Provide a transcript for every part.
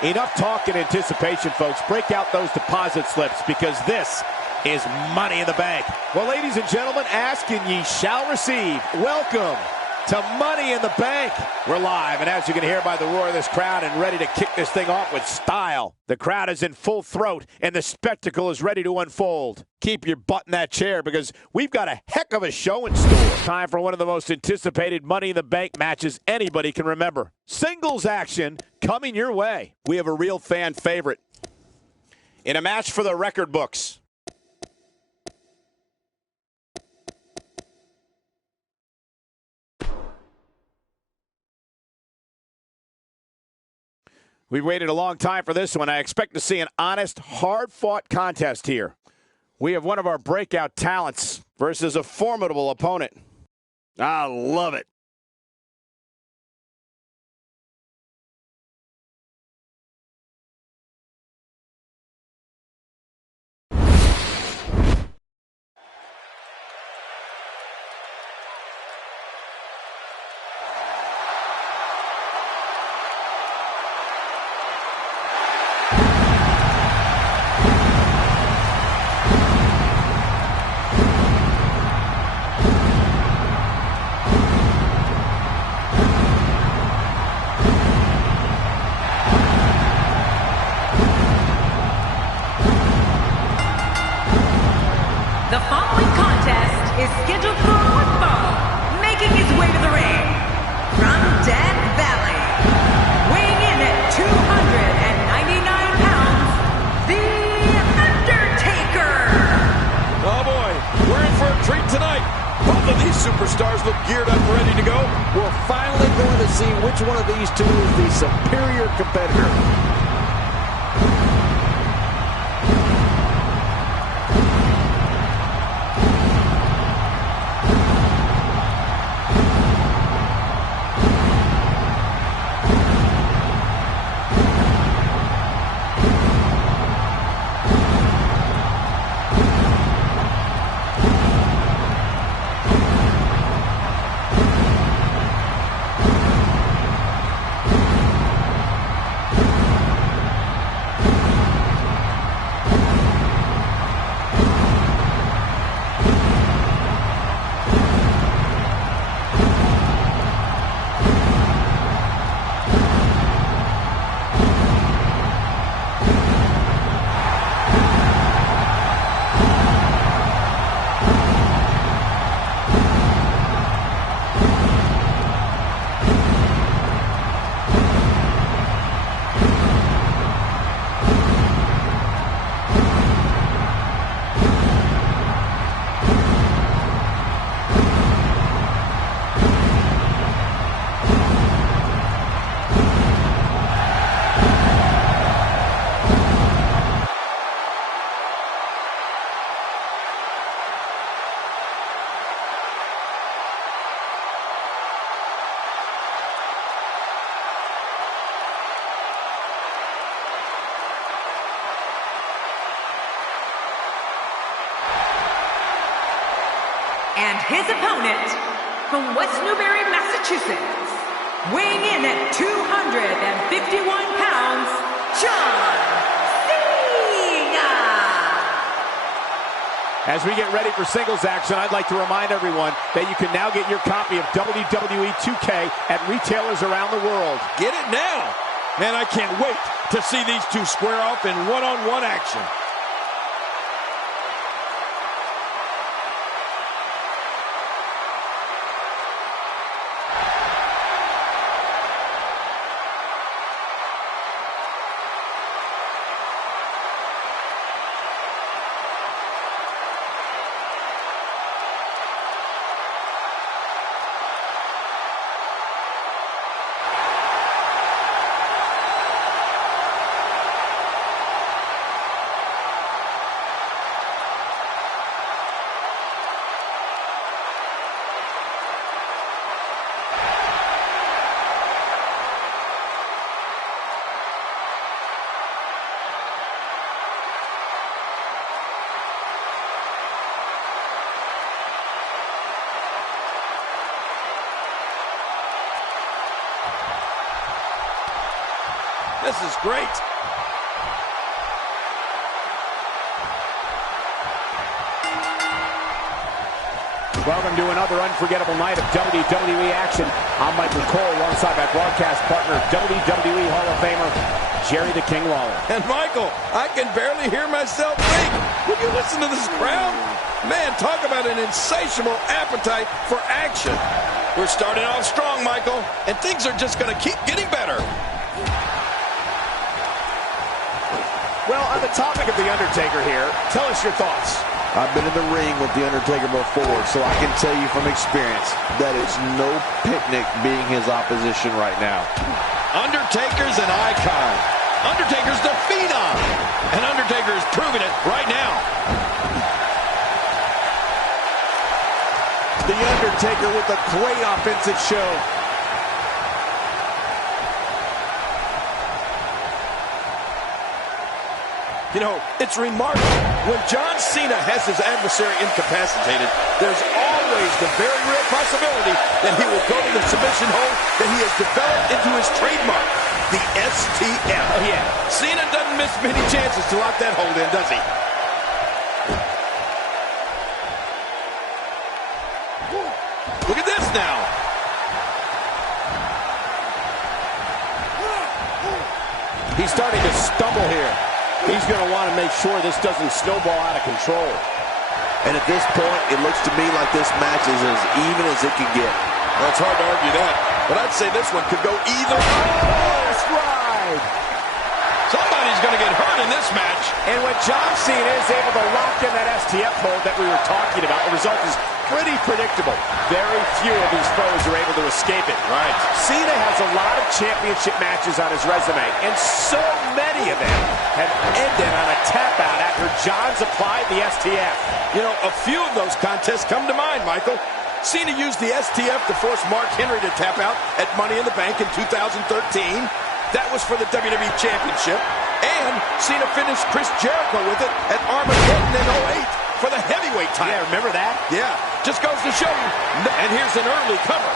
Enough talk and anticipation, folks. Break out those deposit slips because this is Money in the Bank. Well, ladies and gentlemen, ask and ye shall receive. Welcome to Money in the Bank. We're live, and as you can hear by the roar of this crowd, and ready to kick this thing off with style. The crowd is in full throat, and the spectacle is ready to unfold. Keep your butt in that chair because we've got a heck of a show in store. Time for one of the most anticipated Money in the Bank matches anybody can remember. Singles action coming your way. We have a real fan favorite in a match for the record books. We've waited a long time for this one. I expect to see an honest, hard-fought contest here. We have one of our breakout talents versus a formidable opponent. I love it. The following contest is scheduled for one fall, making his way to the ring from Death Valley, weighing in at 299 pounds, The Undertaker. Oh boy, we're in for a treat tonight. Both of these superstars look geared up and ready to go. We're finally going to see which one of these two is the superior competitor. And his opponent from West Newbury, Massachusetts, weighing in at 251 pounds, John Cena. As we get ready for singles action, I'd like to remind everyone that you can now get your copy of WWE 2K at retailers around the world. Get it now. Man, I can't wait to see these two square off in one-on-one action. This is great. Welcome to another unforgettable night of WWE action. I'm Michael Cole alongside my broadcast partner, WWE Hall of Famer, Jerry the King Lawler. And Michael, I can barely hear myself think. Would you listen to this crowd? Man, talk about an insatiable appetite for action. We're starting off strong, Michael, and things are just going to keep getting better. Well, on the topic of The Undertaker here, tell us your thoughts. I've been in the ring with The Undertaker before, so I can tell you from experience that it's no picnic being his opposition right now. Undertaker's an icon. Undertaker's the phenom. And Undertaker is proving it right now. The Undertaker with a great offensive show. You know, it's remarkable. When John Cena has his adversary incapacitated, there's always the very real possibility that he will go to the submission hold that he has developed into his trademark, the STF. Oh, yeah. Cena doesn't miss many chances to lock that hold in, does he? Look at this now. He's starting to stumble here. He's going to want to make sure this doesn't snowball out of control. And at this point, it looks to me like this match is as even as it can get. Well, it's hard to argue that, but I'd say this one could go either. Oh, stride! Somebody's going to get hurt in this match. And when John Cena is able to lock in that STF hold that we were talking about, the result is pretty predictable. Very few of his foes are able to escape it. Right. Cena has a lot of championship matches on his resume, and so many of them have ended on a tap out after John's applied the STF. You know, a few of those contests come to mind, Michael. Cena used the STF to force Mark Henry to tap out at Money in the Bank in 2013. That was for the WWE Championship. And Cena finished Chris Jericho with it at Armageddon in 08 for the heavyweight title. Yeah, remember that? Yeah, just goes to show you. And here's an early cover.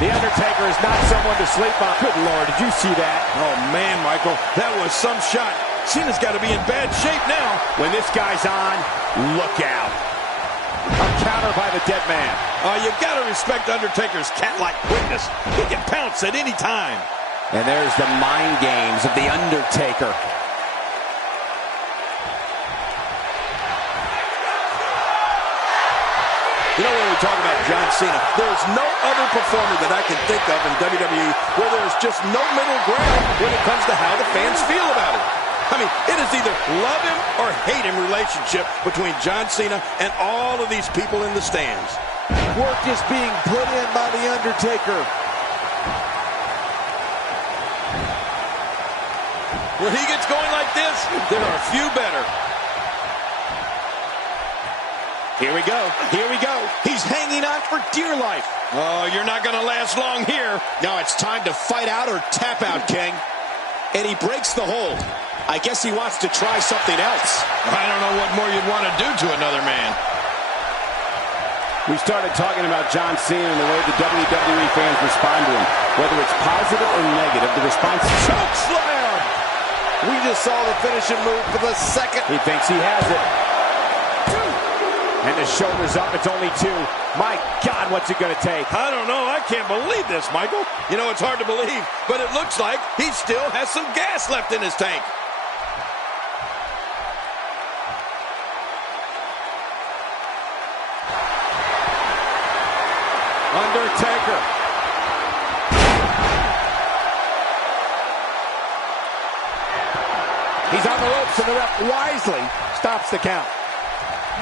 The Undertaker is not someone to sleep on. Good Lord, did you see that? Oh, man, Michael, that was some shot. Cena's got to be in bad shape now. When this guy's on, look out. A counter by the dead man. You got to respect Undertaker's cat-like quickness. He can pounce at any time. And there's the mind games of the Undertaker. You know, when we talk about John Cena, there's no other performer that I can think of in WWE where there's just no middle ground when it comes to how the fans feel about it. I mean, it is either love him or hate him relationship between John Cena and all of these people in the stands. Work is being put in by The Undertaker. When he gets going like this, there are a few better. Here we go. Here we go. He's hanging on for dear life. Oh, you're not going to last long here. No, it's time to fight out or tap out, King. And he breaks the hold. I guess he wants to try something else. I don't know what more you'd want to do to another man. We started talking about John Cena and the way the WWE fans respond to him. Whether it's positive or negative, the response is Choke slam! We just saw the finishing move for the second. he thinks he has it. And the shoulder's up. It's only two. My God, what's it going to take? I don't know. I can't believe this, Michael. You know, it's hard to believe, but it looks like he still has some gas left in his tank. Undertaker. He's on the ropes, and the ref wisely stops the count.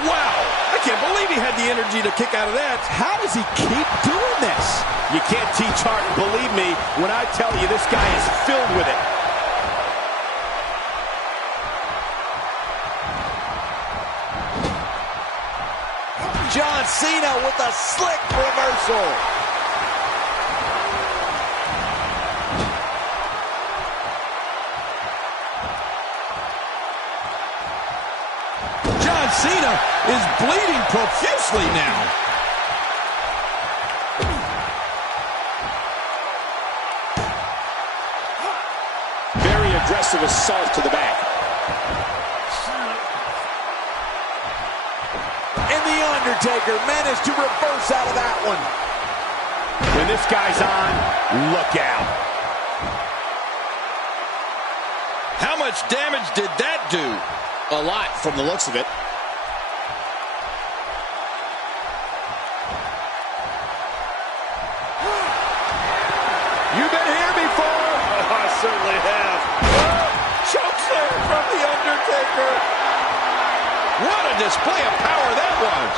Wow! I can't believe he had the energy to kick out of that. How does he keep doing this? You can't teach art. Believe me when I tell you this guy is filled with it. John Cena with a slick reversal. is bleeding profusely now. Very aggressive assault to the back. And The Undertaker managed to reverse out of that one. When this guy's on, look out. How much damage did that do? A lot from the looks of it. You've been here before. Oh, I certainly have. Chokeslam from The Undertaker. What a display of power that was.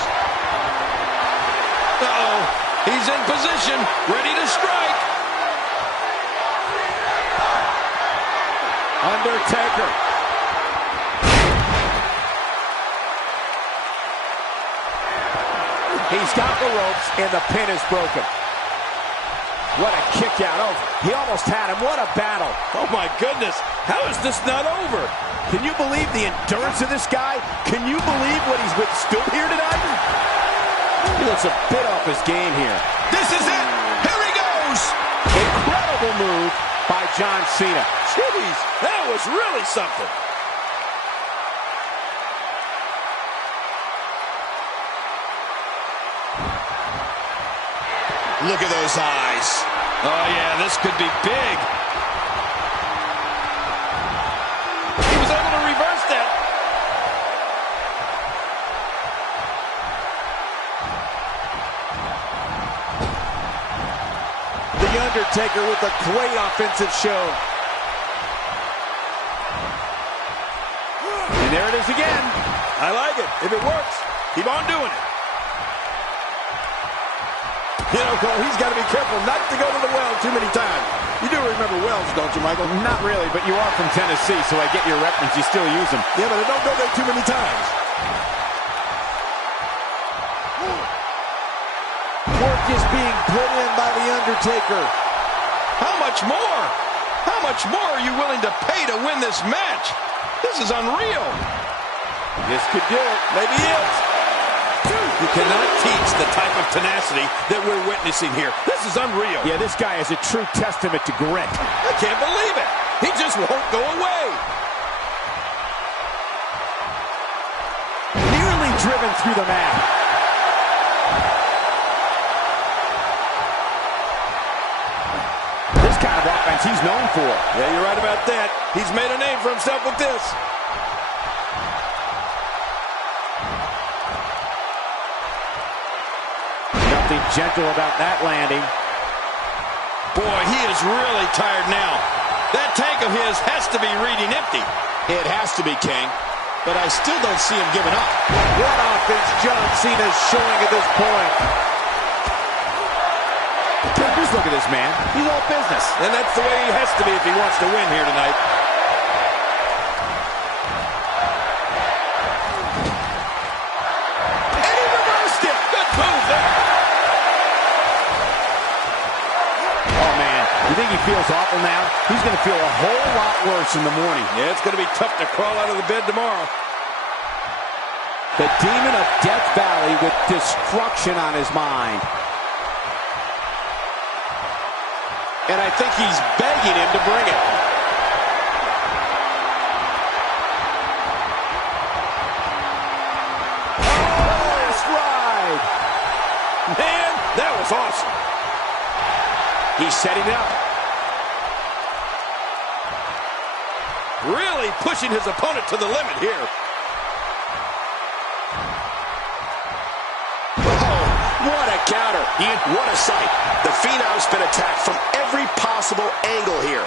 Uh-oh. He's in position, ready to strike. Undertaker. He's got the ropes, and the pin is broken. What a kick out. Oh, he almost had him. What a battle. Oh, my goodness. How is this not over? Can you believe the endurance of this guy? Can you believe what he's withstood here tonight? He looks a bit off his game here. This is it. Here he goes. Incredible move by John Cena. Jeez, that was really something. Look at those eyes. Oh, yeah, this could be big. He was able to reverse that. The Undertaker with a great offensive show. And there it is again. I like it. If it works, keep on doing it. You know, Cole, he's got to be careful not to go to the well too many times. You do remember wells, don't you, Michael? Not really, but you are from Tennessee, so I get your reference. You still use them. Yeah, but I don't go there too many times. Work is being put in by The Undertaker. How much more? How much more are you willing to pay to win this match? This is unreal. This could do it. Maybe it. You cannot teach the type of tenacity that we're witnessing here. This is unreal. Yeah, this guy is a true testament to grit. I can't believe it. He just won't go away. Nearly driven through the mat. This kind of offense he's known for. Yeah, you're right about that. He's made a name for himself with this. Nothing gentle about that landing. Boy, he is really tired now. That tank of his has to be reading empty. It has to be, King. But I still don't see him giving up. What offense John Cena is showing at this point. Just look at this man. He's all business. And that's the way he has to be if he wants to win here tonight. And he reversed it. Good move there. Oh, man. You think he feels awful now? He's going to feel a whole lot worse in the morning. Yeah, it's going to be tough to crawl out of the bed tomorrow. The Demon of Death Valley with destruction on his mind. And I think he's begging him to bring it. Last ride. Man, that was awesome. He's setting up. Really pushing his opponent to the limit here. What a counter. What a sight. The Phenom's been attacked from every possible angle here.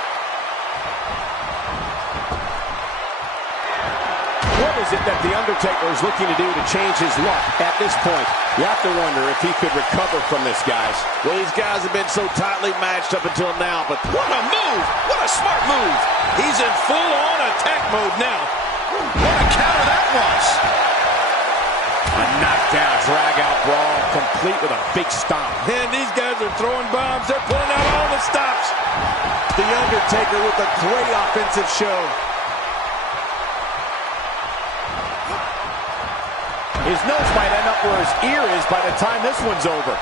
What is it that The Undertaker is looking to do to change his luck at this point? You have to wonder if he could recover from this, guys. Well, these guys have been so tightly matched up until now, but What a move. What a smart move. He's in full-on attack mode now. What a counter that was. A knockdown, drag-out brawl, complete with a big stomp. Man, these guys are throwing bombs. They're pulling out all the stops. The Undertaker with a great offensive show. His nose might end up where his ear is by the time this one's over.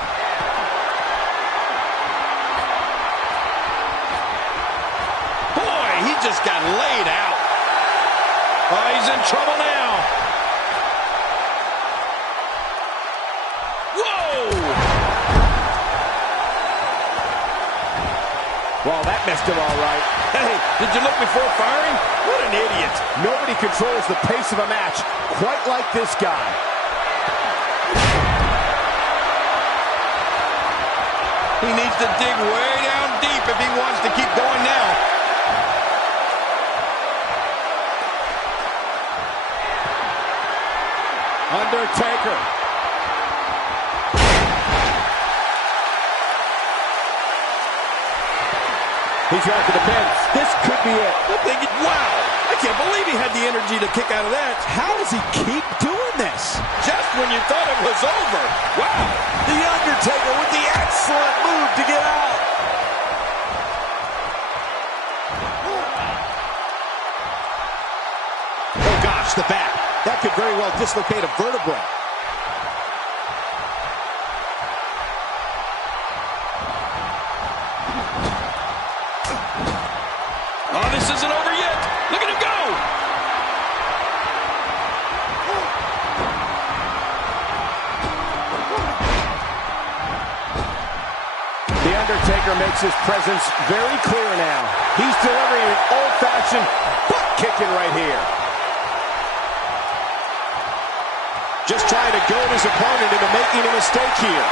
Boy, he just got laid out. Oh, he's in trouble now. Whoa! Well, that messed him all right. Hey, did you look before firing? What an idiot. Nobody controls the pace of a match quite like this guy. He needs to dig way down deep if he wants to keep going now. Undertaker. He's right for the pin. This could be it. Wow, I can't believe he had the energy to kick out of that. How does he keep doing this? Just when you thought it was over. Wow. The Undertaker with the excellent move to get out. Oh gosh, the back. That could very well dislocate a vertebrae. Oh, this isn't over yet. Look at him go. The Undertaker makes his presence very clear now. He's delivering an old-fashioned butt kicking right here. Just trying to goad his opponent into making a mistake here.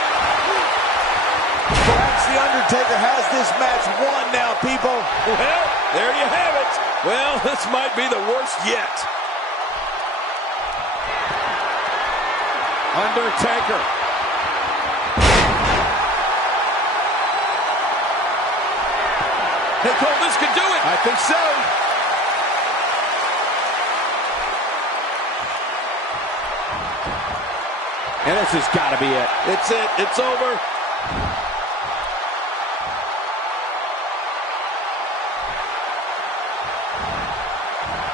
Perhaps The Undertaker has this match won now, people. Well, there you have it. Well, this might be the worst yet. Undertaker. Hey, Cole, this could do it. I think so. And this has got to be it. It's it. It's over.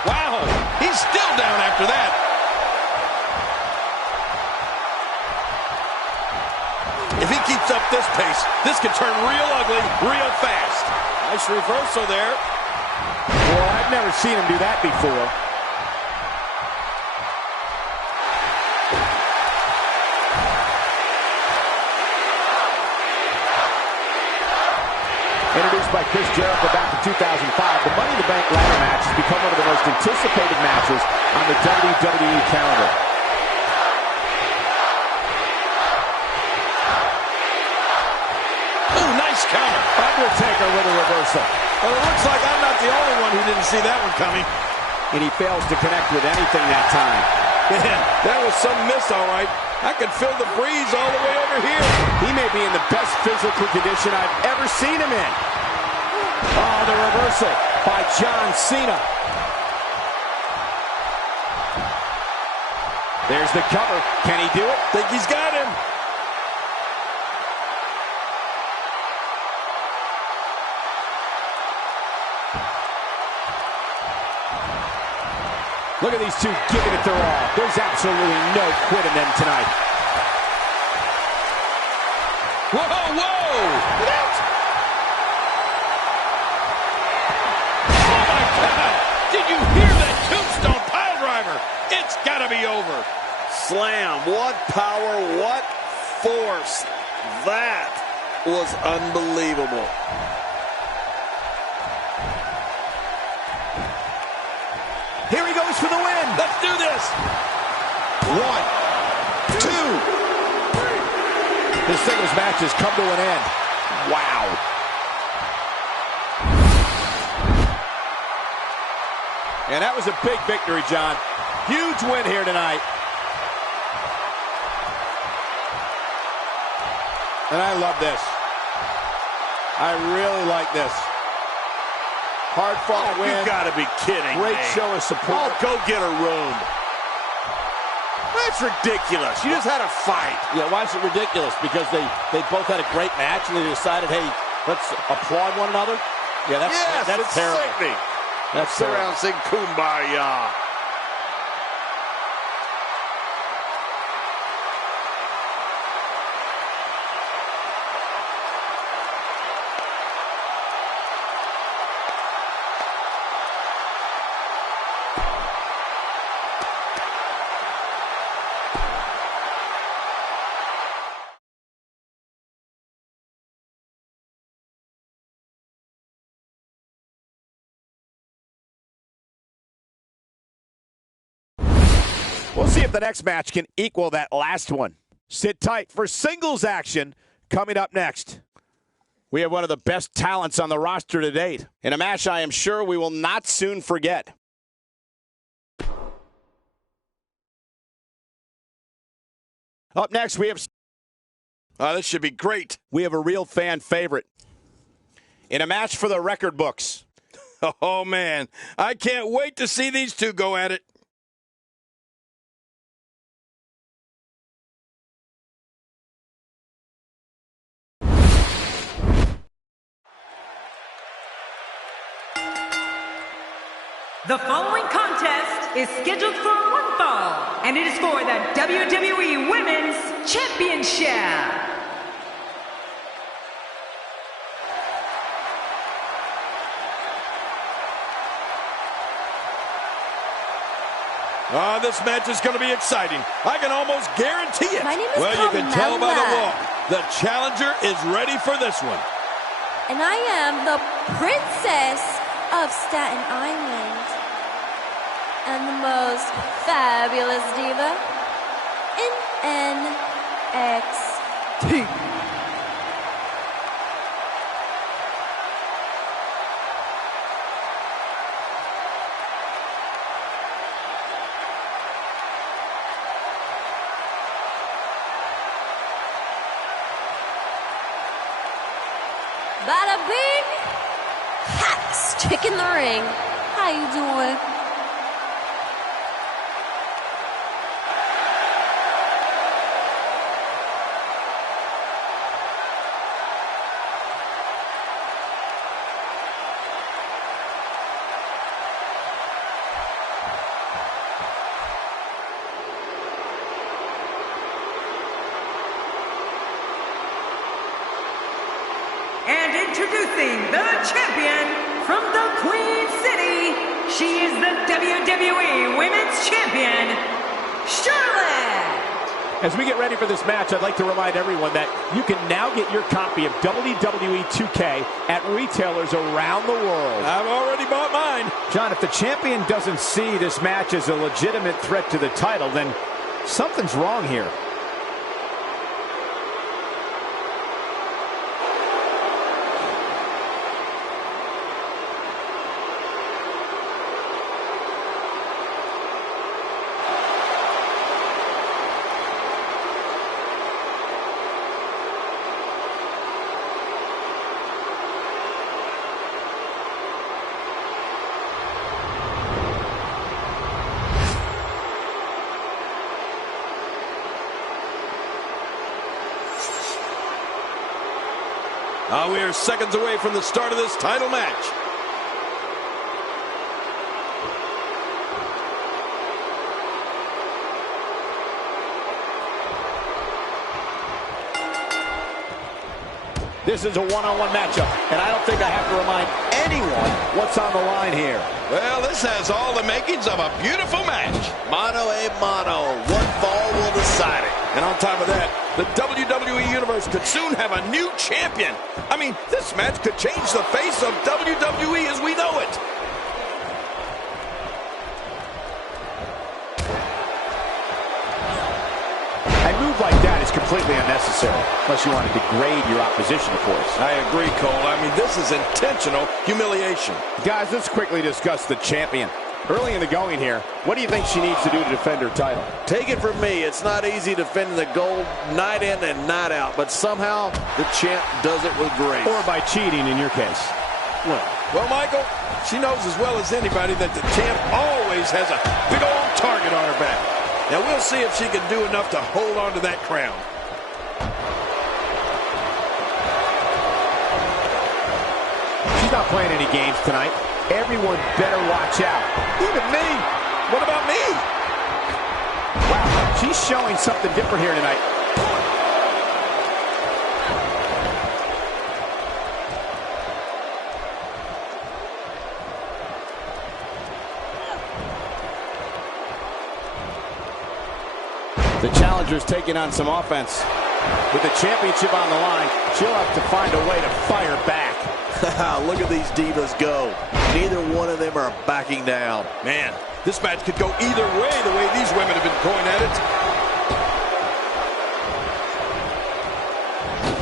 Wow. He's still down after that. If he keeps up this pace, this could turn real ugly real fast. Nice reversal there. Well, I've never seen him do that before. Introduced by Chris Jericho back in 2005, the Money in the Bank ladder match has become one of the most anticipated matches on the WWE calendar. Oh, nice counter. Undertaker with a reversal. Well, it looks like I'm not the only one who didn't see that one coming. And he fails to connect with anything that time. Man, that was some miss, all right. I could feel the breeze all the way over here. He may be in the best physical condition I've ever seen him in. Oh, the reversal by John Cena. There's the cover. Can he do it? Think he's got him. Look at these two giving it their all. There's absolutely no quitting them tonight. Whoa, whoa! Get out! Oh, my God! Did you hear that tombstone pile driver? It's got to be over. Slam. What power, what force. That was unbelievable. Here he goes for the win. Let's do this. 1, 2. This singles match has come to an end. Wow. And that was a big victory, John. Huge win here tonight. And I love this. I really like this. Hard-fought win. You got to be kidding Great me. show of support. Oh, go get a room. That's ridiculous. You just had a fight. Yeah, why is it ridiculous? Because they both had a great match and they decided, hey, let's applaud one another. Yeah, that's it's terrible. sickening. That's Sit around and sing Kumbaya. We'll see if the next match can equal that last one. Sit tight for singles action coming up next. We have one of the best talents on the roster to date, in a match I am sure we will not soon forget. Up next, we have... this should be great. We have a real fan favorite in a match for the record books. Oh, man. I can't wait to see these two go at it. The following contest is scheduled for one fall, and it is for the WWE Women's Championship. This match is going to be exciting. I can almost guarantee it. My name is Well, you can tell by the walk. The challenger is ready for this one. And I am the Princess of Staten Island. And the most fabulous diva in NXT. Bada bing, hot chick in the ring. How you doing? And introducing the champion from the Queen City, she is the WWE Women's Champion, Charlotte. As we get ready for this match, I'd like to remind everyone that you can now get your copy of WWE 2K at retailers around the world. I've already bought mine. John, if the champion doesn't see this match as a legitimate threat to the title, then something's wrong here. We are seconds away from the start of this title match. This is a one-on-one matchup, and I don't think I have to remind anyone what's on the line here. Well, this has all the makings of a beautiful match. Mano a mano. One fall will decide it. And on top of that, the WWE Universe could soon have a new champion. I mean, this match could change the face of WWE as we know it. A move like that is completely unnecessary, unless you want to degrade your opposition, of course. I agree, Cole. I mean, this is intentional humiliation. Guys, let's quickly discuss the champion. Early in the going here, what do you think she needs to do to defend her title? Take it from me, it's not easy defending the gold night in and night out, but somehow the champ does it with grace. Or by cheating in your case. Well, Michael, she knows as well as anybody that the champ always has a big old target on her back. Now, we'll see if she can do enough to hold on to that crown. She's not playing any games tonight. Everyone better watch out. Even me. What about me? Wow, she's showing something different here tonight. The challenger's taking on some offense. With the championship on the line, she'll have to find a way to fire back. Look at these divas go. Neither one of them are backing down. Man, This match could go either way, the way these women have been going at it.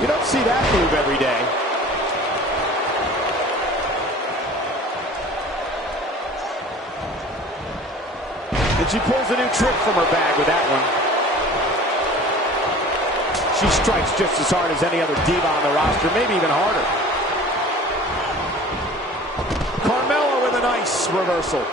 You don't see that move every day. And she pulls a new trick from her bag with that one. She strikes just as hard as any other diva on the roster, maybe even harder. Carmella with a nice reversal.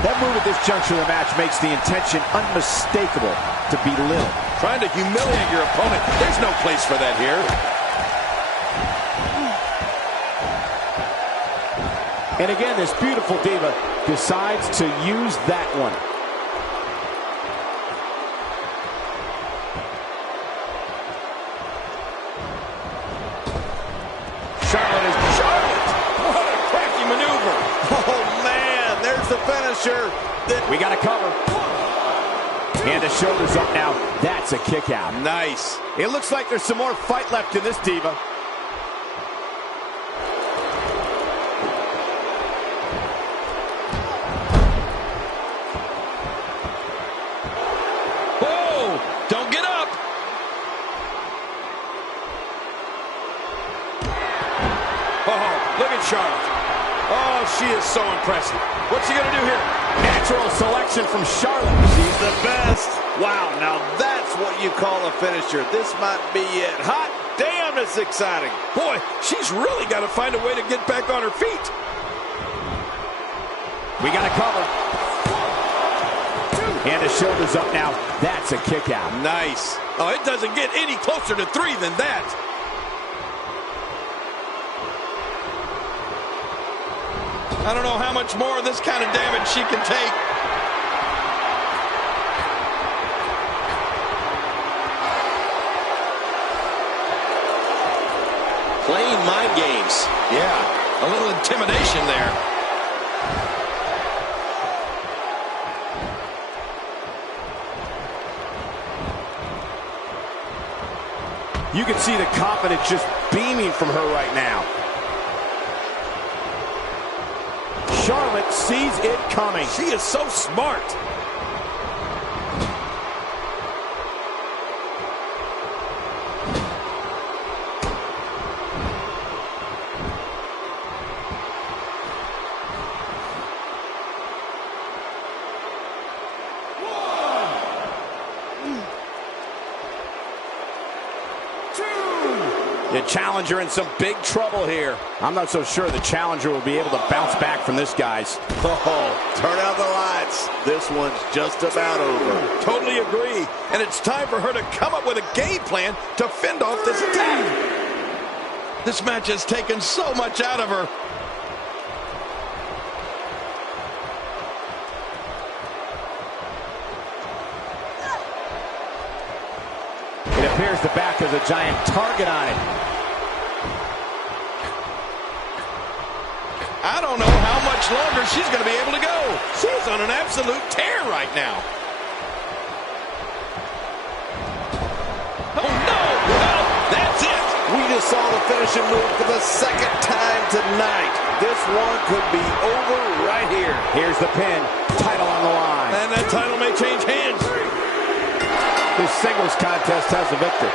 That move at this juncture of the match makes the intention unmistakable to belittle. Trying to humiliate your opponent. There's no place for that here. And again, this beautiful diva decides to use that one. Charlotte! What a crafty maneuver! Oh, man, there's the finisher. We got a cover. And the shoulder's up now. That's a kick out. Nice. It looks like there's some more fight left in this diva. Whoa! Don't get up! Oh, look at Charlotte. Oh, she is so impressive. What's she gonna do here? Natural selection from Charlotte. She's the best. Wow, now that's what you call a finisher. This might be it. Hot damn, it's exciting. Boy, she's really got to find a way to get back on her feet. We got a cover. And the shoulder's up now. That's a kick out. Nice. Oh, it doesn't get any closer to 3 than that. I don't know how much more of this kind of damage she can take. Playing mind games. Yeah, a little intimidation there. You can see the confidence just beaming from her right now. Charlotte sees it coming. She is so smart. The challenger in some big trouble here. I'm not so sure the challenger will be able to bounce back from this, guys. Oh, turn out the lights. This one's just about over. Totally agree. And it's time for her to come up with a game plan to fend off this attack. This match has taken so much out of her. It appears the back has a giant target on it. I don't know how much longer she's going to be able to go. She's on an absolute tear right now. Oh, no! Well, that's it. We just saw the finishing move for the second time tonight. This one could be over right here. Here's the pin. Title on the line. And that title may change hands. This singles contest has the victor.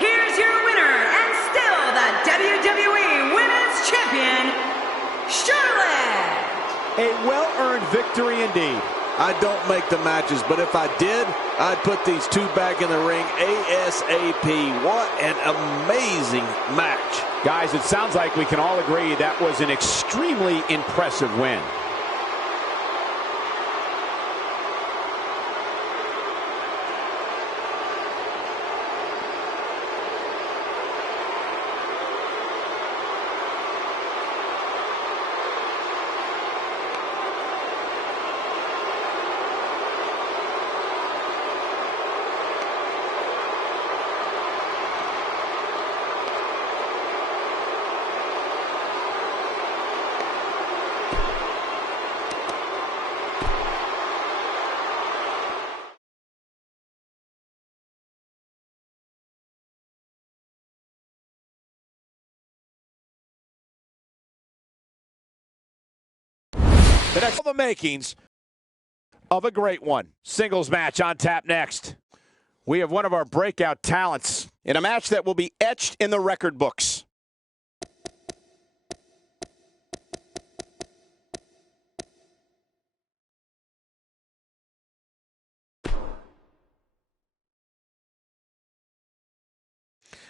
Here's your winner and still the WWE Women's Champion, Charlotte. A well-earned victory indeed. I don't make the matches, but if I did, I'd put these two back in the ring ASAP. What an amazing match. Guys, it sounds like we can all agree that was an extremely impressive win. The next, all the makings of a great one. Singles match on tap next. We have one of our breakout talents in a match that will be etched in the record books.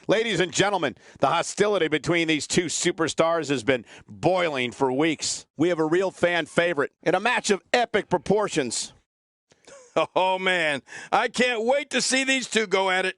Ladies and gentlemen, the hostility between these two superstars has been boiling for weeks. We have a real fan favorite in a match of epic proportions. Oh, man. I can't wait to see these two go at it.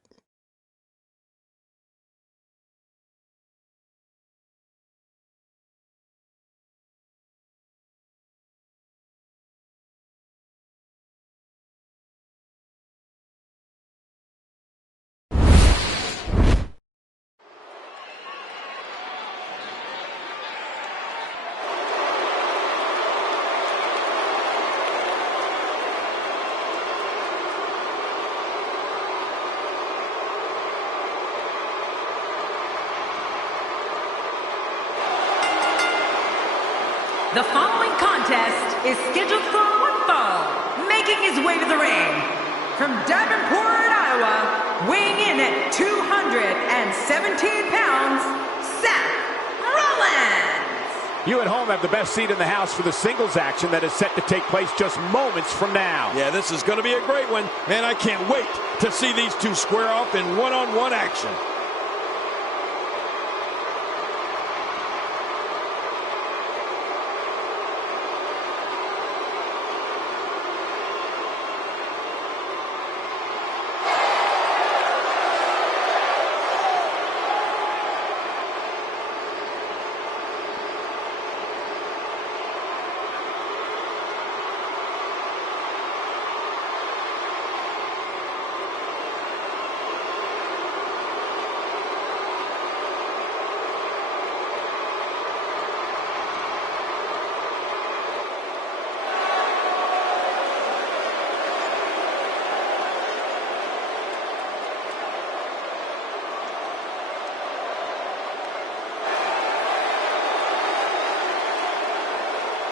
The following contest is scheduled for one fall, making his way to the ring. From Davenport, Iowa, weighing in at 217 pounds, Seth Rollins. You at home have the best seat in the house for the singles action that is set to take place just moments from now. Yeah, this is going to be a great one, and I can't wait to see these two square off in one-on-one action.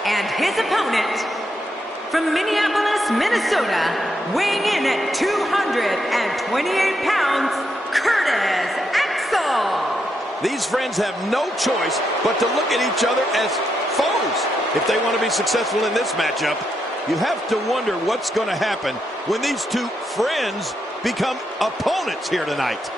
And his opponent, from Minneapolis, Minnesota, weighing in at 228 pounds, Curtis Axel. These friends have no choice but to look at each other as foes if they want to be successful in this matchup. You have to wonder what's going to happen when these two friends become opponents here tonight.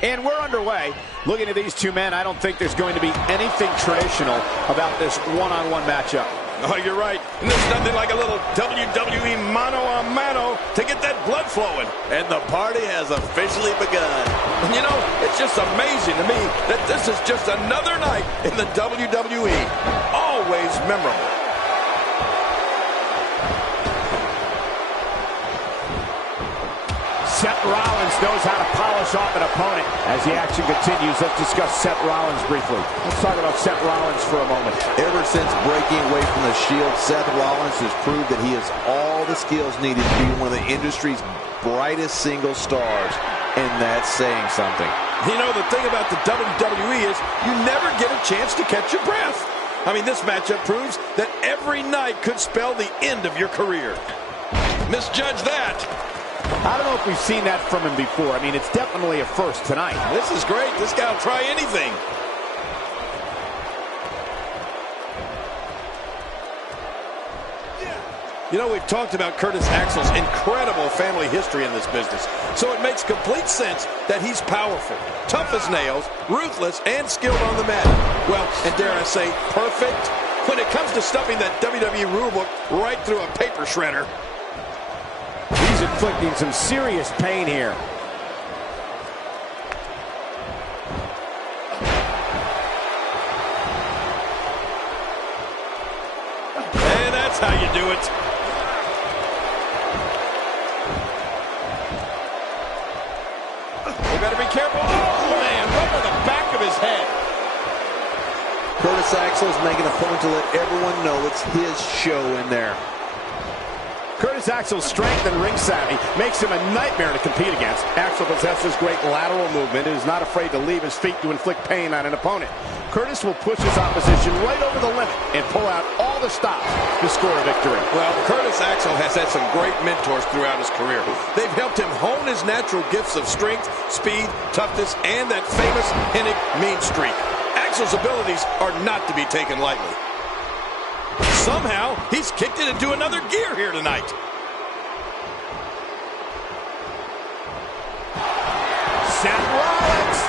And we're underway. Looking at these two men, I don't think there's going to be anything traditional about this one-on-one matchup. Oh, you're right. And there's nothing like a little WWE mano-a-mano to get that blood flowing. And the party has officially begun. And you know, it's just amazing to me that this is just another night in the WWE. Always memorable. Seth Rollins knows how to polish off an opponent. As the action continues, let's discuss Seth Rollins briefly. Let's talk about Seth Rollins for a moment. Ever since breaking away from the Shield, Seth Rollins has proved that he has all the skills needed to be one of the industry's brightest single stars. And that's saying something. You know, the thing about the WWE is you never get a chance to catch your breath. I mean, this matchup proves that every night could spell the end of your career. Misjudge that. I don't know if we've seen that from him before. I mean, it's definitely a first tonight. This is great. This guy will try anything. You know, we've talked about Curtis Axel's incredible family history in this business, so it makes complete sense that he's powerful, tough as nails, ruthless, and skilled on the mat. Well, and dare I say, perfect when it comes to stuffing that WWE rulebook right through a paper shredder. He's inflicting some serious pain here. And that's how you do it. We better be careful. Oh, man, right on the back of his head. Curtis Axel is making a point to let everyone know it's his show in there. Curtis Axel's strength and ring savvy makes him a nightmare to compete against. Axel possesses great lateral movement and is not afraid to leave his feet to inflict pain on an opponent. Curtis will push his opposition right over the limit and pull out all the stops to score a victory. Well, Curtis Axel has had some great mentors throughout his career. They've helped him hone his natural gifts of strength, speed, toughness, and that famous Hennig mean streak. Axel's abilities are not to be taken lightly. Somehow, he's kicked it into another gear here tonight. Seth Rollins.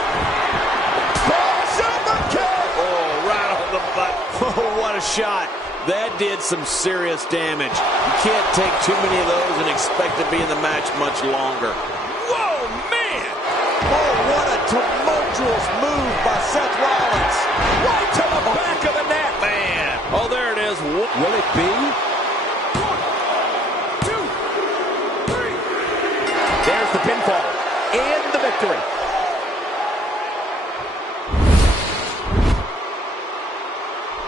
Super kick. Oh, right on the butt. Oh, what a shot. That did some serious damage. You can't take too many of those and expect to be in the match much longer. Whoa, man! Oh, what a tumultuous move by Seth Rollins. Right to the back of the net. Man. Oh, there it is. Will it be? 1, 2, 3. There's the pinfall and the victory.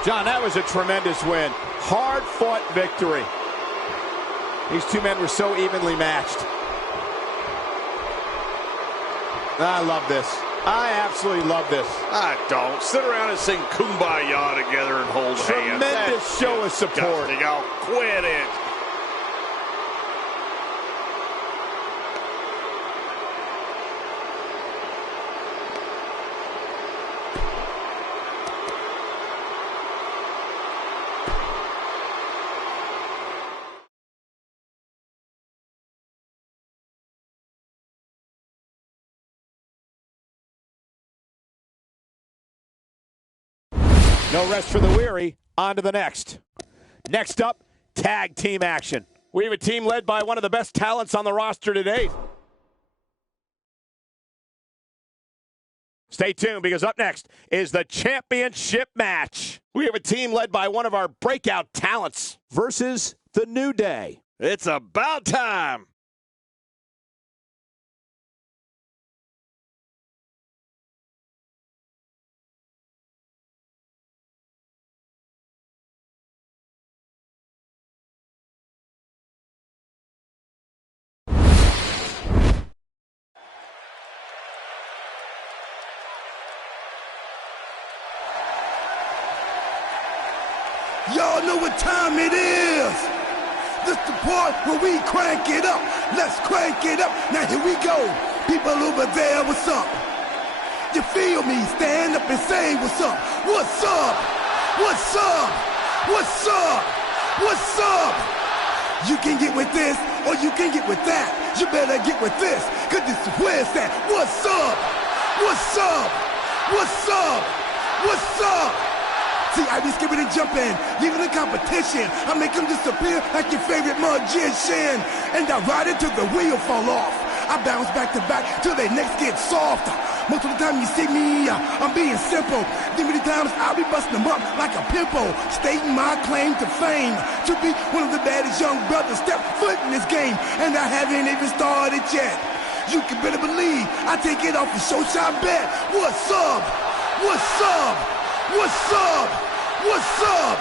John, that was a tremendous win. Hard-fought victory. These two men were so evenly matched. I love this. I absolutely love this. I don't. Sit around and sing Kumbaya together and hold hands. Tremendous show of support. I'll quit it. No rest for the weary. On to the next. Next up, tag team action. We have a team led by one of the best talents on the roster today. Stay tuned, because up next is the championship match. We have a team led by one of our breakout talents versus the New Day. It's about time. Y'all know what time it is. This the part where we crank it up. Let's crank it up. Now here we go. People over there, what's up? You feel me? Stand up and say what's up. What's up? What's up? What's up? What's up? You can get with this or you can get with that. You better get with this, cause this is where it's at. What's up? What's up? What's up? What's up? See, I be skipping and jumping, leaving the competition. I make them disappear like your favorite magician. And I ride it till the wheel fall off. I bounce back to back till their necks get soft. Most of the time you see me, I'm being simple. Then many times I'll be busting them up like a pimple, stating my claim to fame, to be one of the baddest young brothers step foot in this game. And I haven't even started yet. You can better believe I take it off the show shot bet. What's up? What's up? What's up? What's up?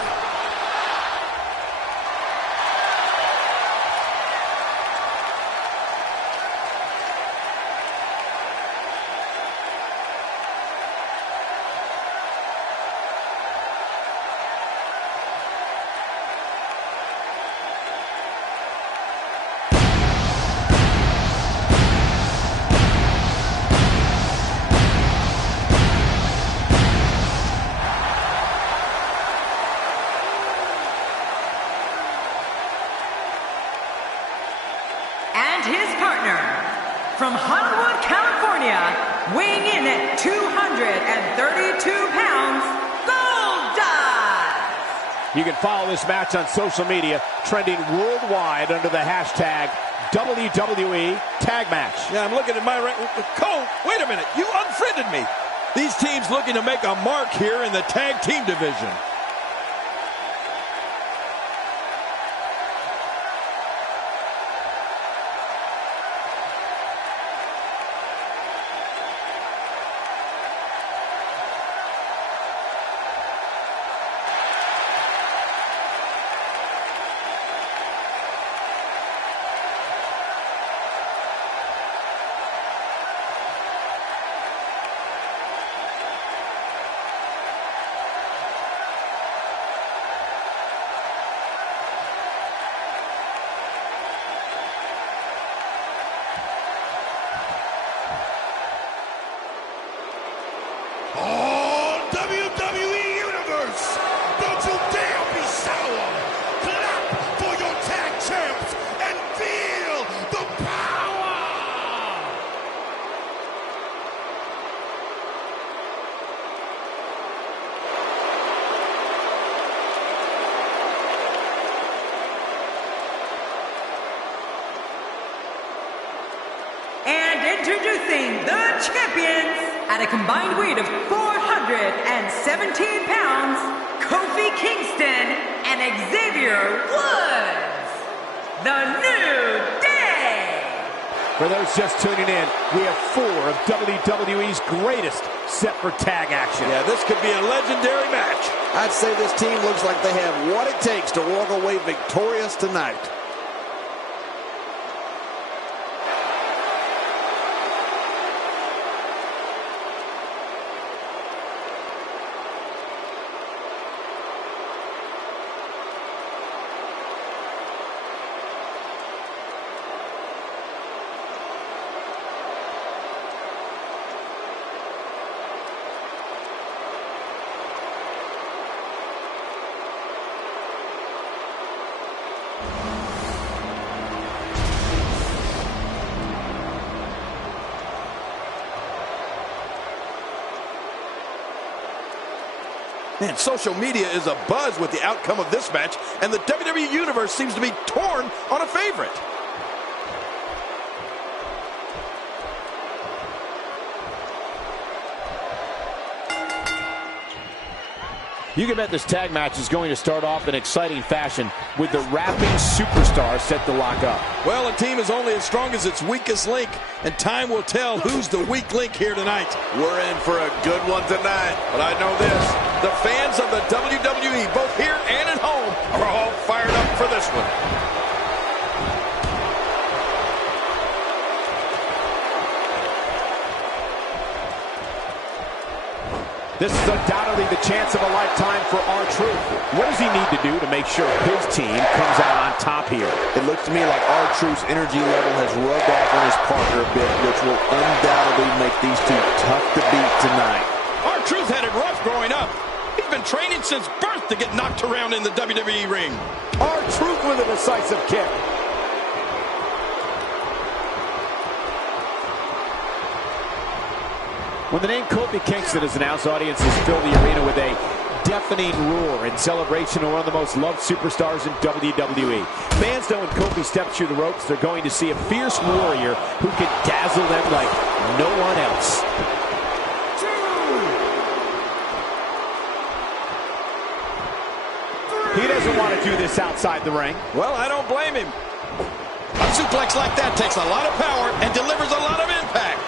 from Hollywood, California, weighing in at 232 pounds, Goldust. You can follow this match on social media, trending worldwide under the hashtag WWE Tag Match. Yeah, I'm looking at my Cole, wait a minute, you unfriended me. These teams looking to make a mark here in the tag team division. Introducing the champions at a combined weight of 417 pounds, Kofi Kingston and Xavier Woods, the New Day. For those just tuning in, we have 4 of WWE's greatest set for tag action. Yeah, this could be a legendary match. I'd say this team looks like they have what it takes to walk away victorious tonight. Man, social media is abuzz with the outcome of this match, and the WWE Universe seems to be torn on a favorite. You can bet this tag match is going to start off in exciting fashion with the rapping superstar set to lock up. Well, a team is only as strong as its weakest link, and time will tell who's the weak link here tonight. We're in for a good one tonight. But I know this, the fans of the WWE, both here and at home, are all fired up for this one. This is undoubtedly the chance of a lifetime for R-Truth. What does he need to do to make sure his team comes out on top here? It looks to me like R-Truth's energy level has rubbed off on his partner a bit, which will undoubtedly make these two tough to beat tonight. R-Truth had it rough growing up. He's been training since birth to get knocked around in the WWE ring. R-Truth with a decisive kick. When the name Kofi Kingston is announced, audiences fill the arena with a deafening roar in celebration of one of the most loved superstars in WWE. Fans know when Kofi steps through the ropes, they're going to see a fierce warrior who can dazzle them like no one else. He doesn't want to do this outside the ring. Well, I don't blame him. A suplex like that takes a lot of power and delivers a lot of impact.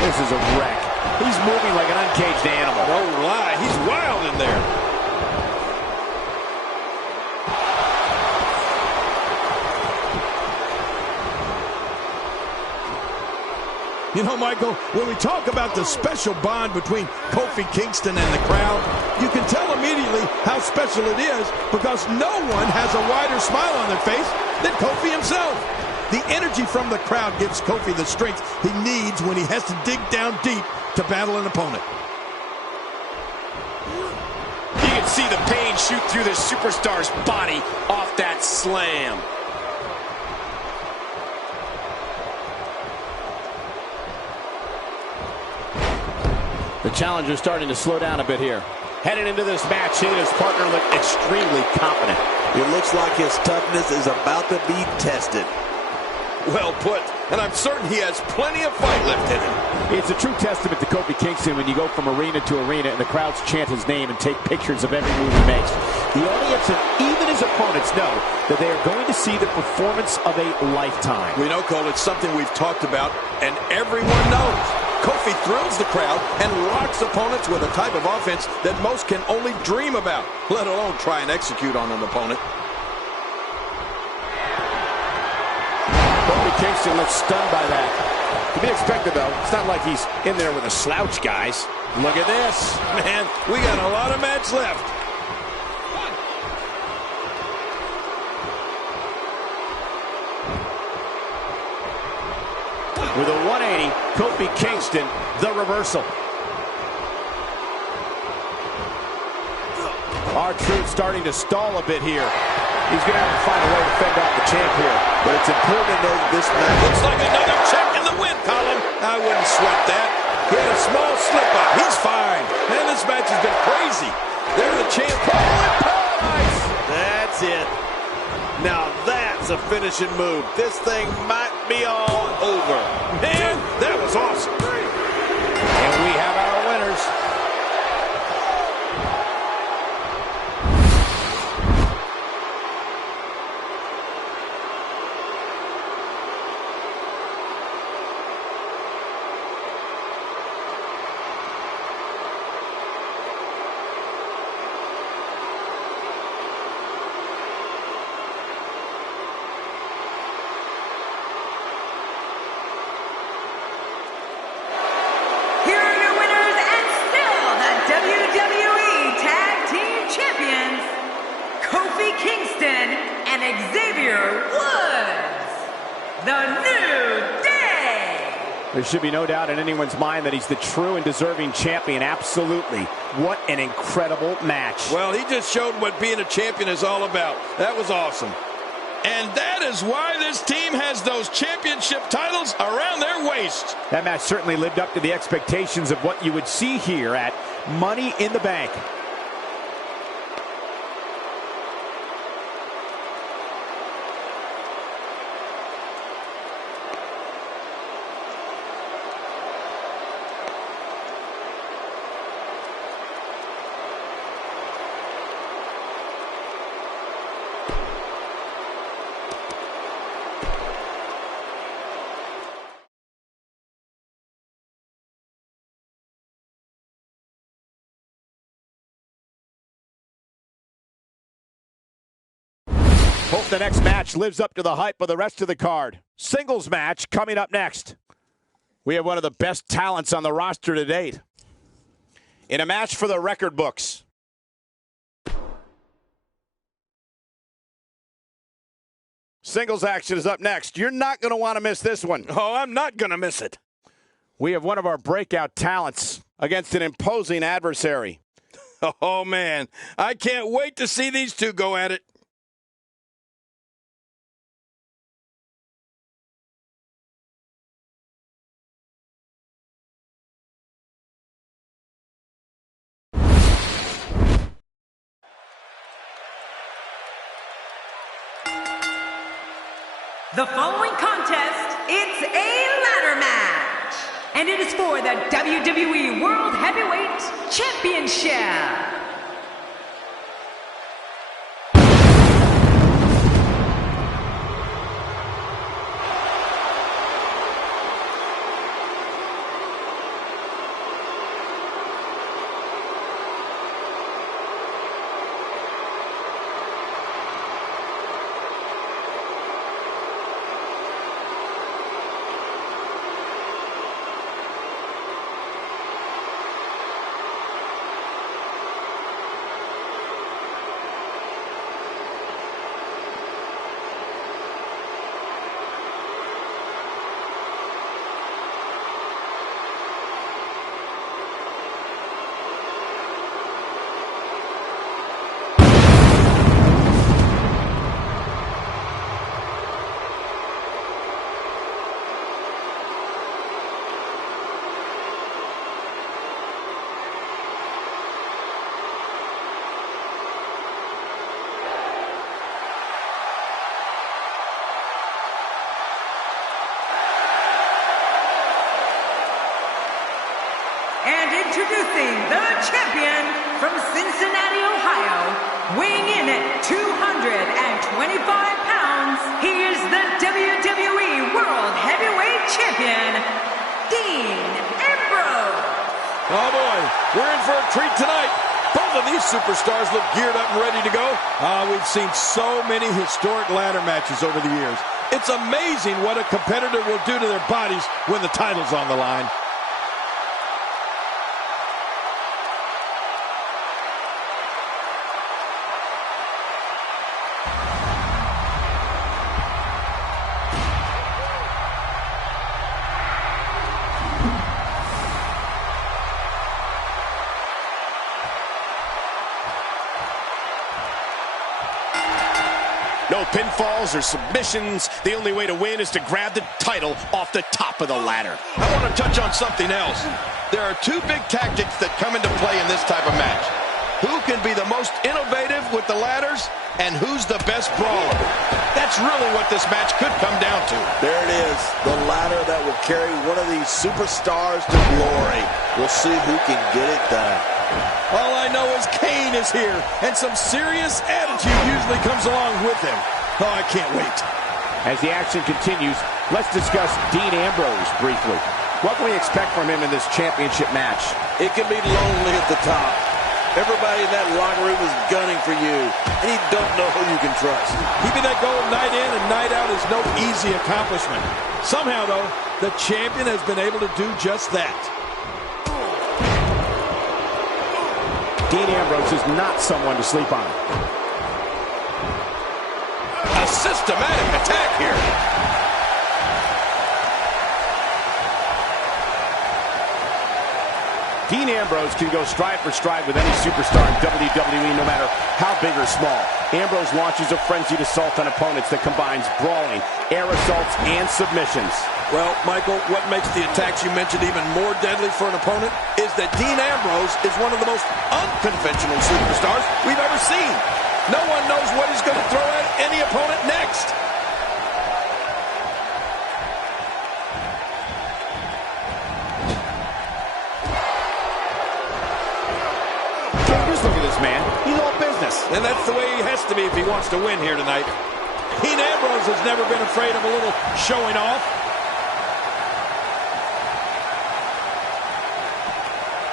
This is a wreck. He's moving like an uncaged animal. No lie, he's wild in there. You know, Michael, when we talk about the special bond between Kofi Kingston and the crowd, you can tell immediately how special it is because no one has a wider smile on their face than Kofi himself. The energy from the crowd gives Kofi the strength he needs when he has to dig down deep to battle an opponent. You can see the pain shoot through the superstar's body off that slam. The challenger's starting to slow down a bit here. Heading into this match, he and his partner look extremely confident. It looks like his toughness is about to be tested. Well put, and I'm certain he has plenty of fight left in him. It's a true testament to Kofi Kingston when you go from arena to arena and the crowds chant his name and take pictures of every move he makes. The audience and even his opponents know that they are going to see the performance of a lifetime. We know, Cole, it's something we've talked about, and everyone knows. Kofi thrills the crowd and rocks opponents with a type of offense that most can only dream about, let alone try and execute on an opponent. Kofi Kingston looks stunned by that. To be expected, though. It's not like he's in there with a slouch, guys. Look at this. Man, we got a lot of match left. With a 180, Kofi Kingston, the reversal. R-Truth starting to stall a bit here. He's going to have to find a way to fend off the champ here. But it's important to know that this match looks like another check in the win column. I wouldn't sweat that. He had a small slip-up. He's fine. Man, this match has been crazy. There's the champ. That's it. Now that's a finishing move. This thing might be all over. Man, that was awesome. And we have our winners. Kingston and Xavier Woods, the New Day. There should be no doubt in anyone's mind that he's the true and deserving champion. Absolutely. What an incredible match. Well, he just showed what being a champion is all about. That was awesome. And that is why this team has those championship titles around their waist. That match certainly lived up to the expectations of what you would see here at Money in the Bank. Hope the next match lives up to the hype of the rest of the card. Singles match coming up next. We have one of the best talents on the roster to date. In a match for the record books. Singles action is up next. You're not going to want to miss this one. Oh, I'm not going to miss it. We have one of our breakout talents against an imposing adversary. Oh, man. I can't wait to see these two go at it. The following contest, it's a ladder match, and it is for the WWE World Heavyweight Championship. And introducing the champion from Cincinnati, Ohio, weighing in at 225 pounds, he is the WWE World Heavyweight Champion, Dean Ambrose. Oh boy, we're in for a treat tonight. Both of these superstars look geared up and ready to go. We've seen so many historic ladder matches over the years. It's amazing what a competitor will do to their bodies when the title's on the line. No pinfalls or submissions. The only way to win is to grab the title off the top of the ladder. I want to touch on something else. There are two big tactics that come into play in this type of match. Who can be the most innovative with the ladders, and who's the best brawler? That's really what this match could come down to. There it is, the ladder that will carry one of these superstars to glory. We'll see who can get it done. All I know is Kane is here, and some serious attitude usually comes along with him. Oh, I can't wait. As the action continues, let's discuss Dean Ambrose briefly. What can we expect from him in this championship match? It can be lonely at the top. Everybody in that locker room is gunning for you, and you don't know who you can trust. Keeping that goal night in and night out is no easy accomplishment. Somehow, though, the champion has been able to do just that. Dean Ambrose is not someone to sleep on. A systematic attack here. Dean Ambrose can go stride for stride with any superstar in WWE, no matter how big or small. Ambrose launches a frenzied assault on opponents that combines brawling, air assaults, and submissions. Well, Michael, what makes the attacks you mentioned even more deadly for an opponent is that Dean Ambrose is one of the most unconventional superstars we've ever seen. No one knows what he's going to throw at any opponent next. Just look at this man. He's all business. And that's the way he has to be if he wants to win here tonight. Dean Ambrose has never been afraid of a little showing off.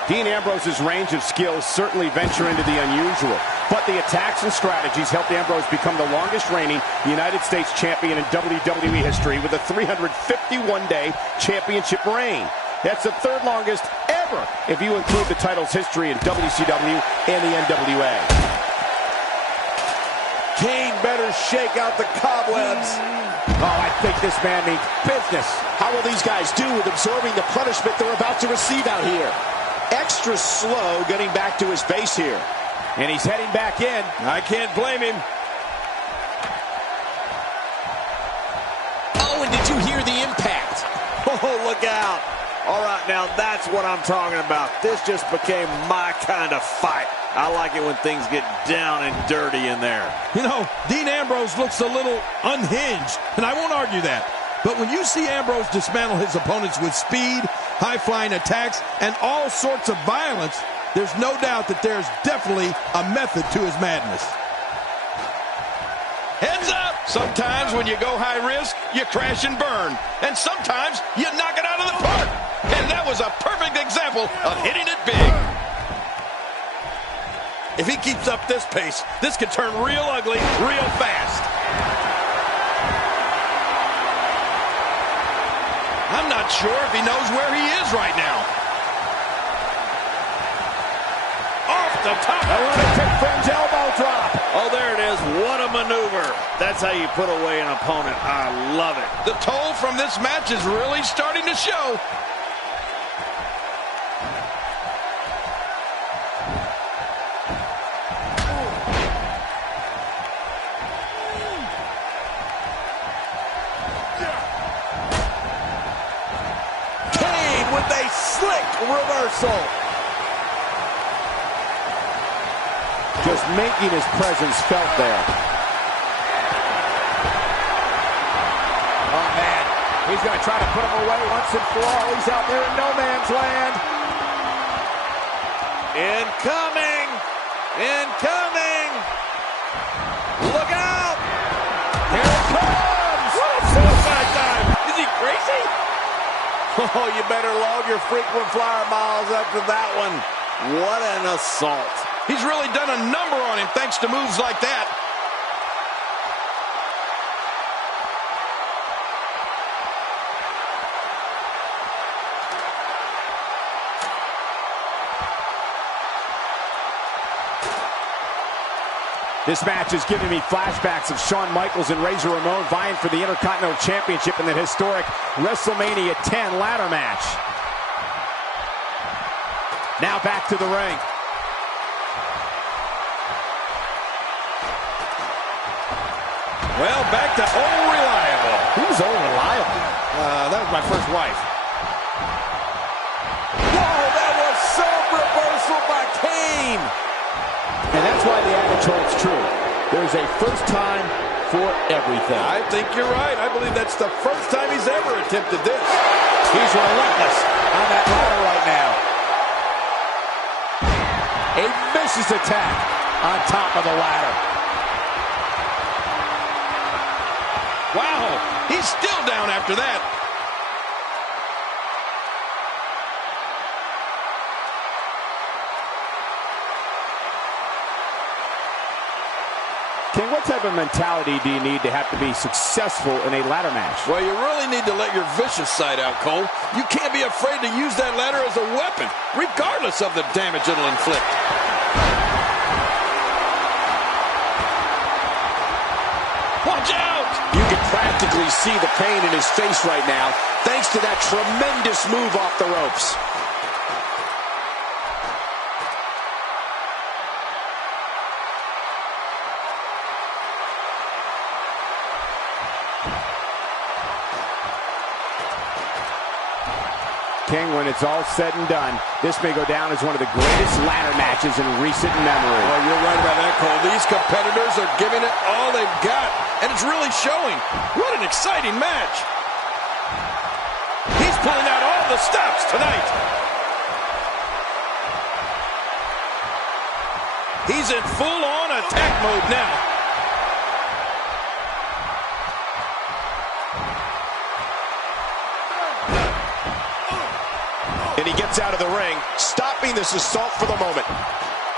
Dean Ambrose's range of skills certainly venture into the unusual, but the attacks and strategies helped Ambrose become the longest reigning United States champion in WWE history with a 351-day championship reign. That's the third longest ever if you include the title's history in WCW and the NWA. Kane better shake out the cobwebs. Oh, I think this man means business. How will these guys do with absorbing the punishment they're about to receive out here? Extra slow getting back to his base here. And he's heading back in. I can't blame him. Oh, and did you hear the impact? Oh, look out. All right, now that's what I'm talking about. This just became my kind of fight. I like it when things get down and dirty in there. You know, Dean Ambrose looks a little unhinged, and I won't argue that. But when you see Ambrose dismantle his opponents with speed, high-flying attacks, and all sorts of violence, there's no doubt that there's definitely a method to his madness. Heads up! Sometimes when you go high risk, you crash and burn. And sometimes you knock it out of the park. And that was a perfect example of hitting it big. If he keeps up this pace, this could turn real ugly real fast. I'm not sure if he knows where he is right now. Off the top. I want to take Fringe elbow drop. Oh, there it is. What a maneuver. That's how you put away an opponent. I love it. The toll from this match is really starting to show. With a slick reversal. Just making his presence felt there. Oh, man. He's going to try to put him away once and for all. He's out there in no man's land. Incoming! Incoming! Look out! Here it comes! What a suicide dive! Is he crazy? Oh, you better log your frequent flyer miles after that one. What an assault. He's really done a number on him thanks to moves like that. This match is giving me flashbacks of Shawn Michaels and Razor Ramon vying for the Intercontinental Championship in the historic WrestleMania 10 ladder match. Now back to the ring. Well, back to old reliable. Who's old reliable? That was my first wife. Whoa, that was some reversal by Kane. And that's why the adage holds true. There's a first time for everything. I think you're right. I believe that's the first time he's ever attempted this. He's relentless on that ladder right now. A vicious attack on top of the ladder. Wow, he's still down after that. King, what type of mentality do you need to have to be successful in a ladder match? Well, you really need to let your vicious side out, Cole. You can't be afraid to use that ladder as a weapon, regardless of the damage it'll inflict. Watch out! You can practically see the pain in his face right now, thanks to that tremendous move off the ropes. King, when it's all said and done, this may go down as one of the greatest ladder matches in recent memory. Well, you're right about that, Cole. These competitors are giving it all they've got, and it's really showing. What an exciting match. He's pulling out all the stops tonight. He's in full-on attack mode now. And he gets out of the ring, stopping this assault for the moment.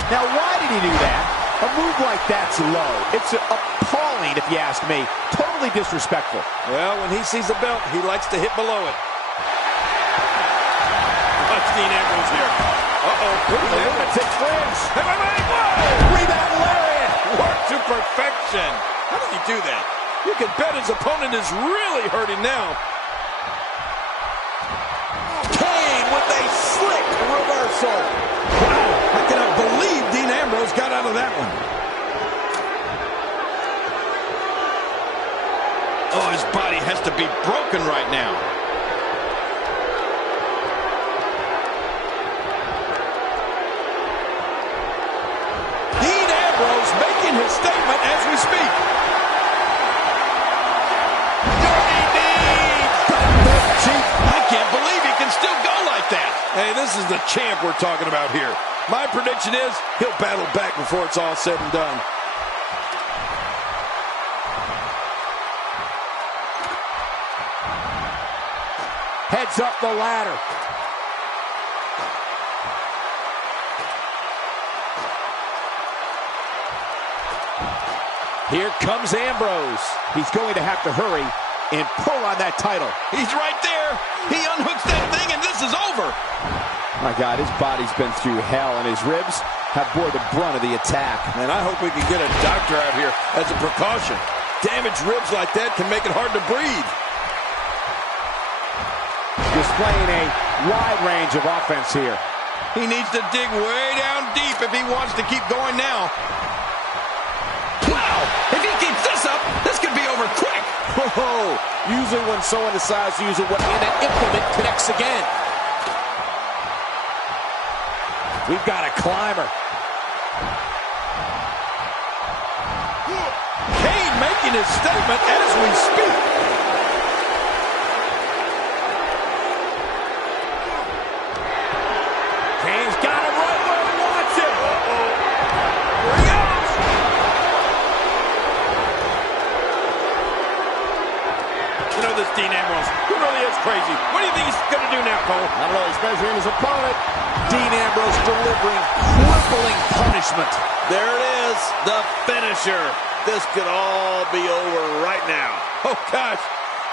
Now, why did he do that? A move like that's low. It's appalling, if you ask me. Totally disrespectful. Well, when he sees the belt, he likes to hit below it. Watch Dean Ambrose here. Uh-oh. Lunatic fringe. Whoa! Rebound lariat. Work to perfection. How did he do that? You can bet his opponent is really hurting now. With a slick reversal. Wow, I cannot believe Dean Ambrose got out of that one. Oh, his body has to be broken right now. Dean Ambrose making his statement as we speak. Dirty knee! I can't believe he can still go like that. Hey, this is the champ we're talking about here. My prediction is he'll battle back before it's all said and done. Heads up the ladder. Here comes Ambrose. He's going to have to hurry and pull on that title. He's right there. He unhooks that thing and this is over. My God, his body's been through hell and his ribs have bore the brunt of the attack. And I hope we can get a doctor out here as a precaution. Damaged ribs like that can make it hard to breathe. Displaying a wide range of offense here. He needs to dig way down deep if he wants to keep going now. Wow! If he keeps this up, this could be over quick. Whoa! Usually when someone decides to use a weapon, an implement connects again. We've got a climber. Kane making his statement as we speak. Kane's got him right where he wants almost. He really is crazy. What do you think he's going to do now, Cole? I don't know. He's measuring his opponent. Dean Ambrose delivering crippling punishment. There it is, the finisher. This could all be over right now. Oh, gosh.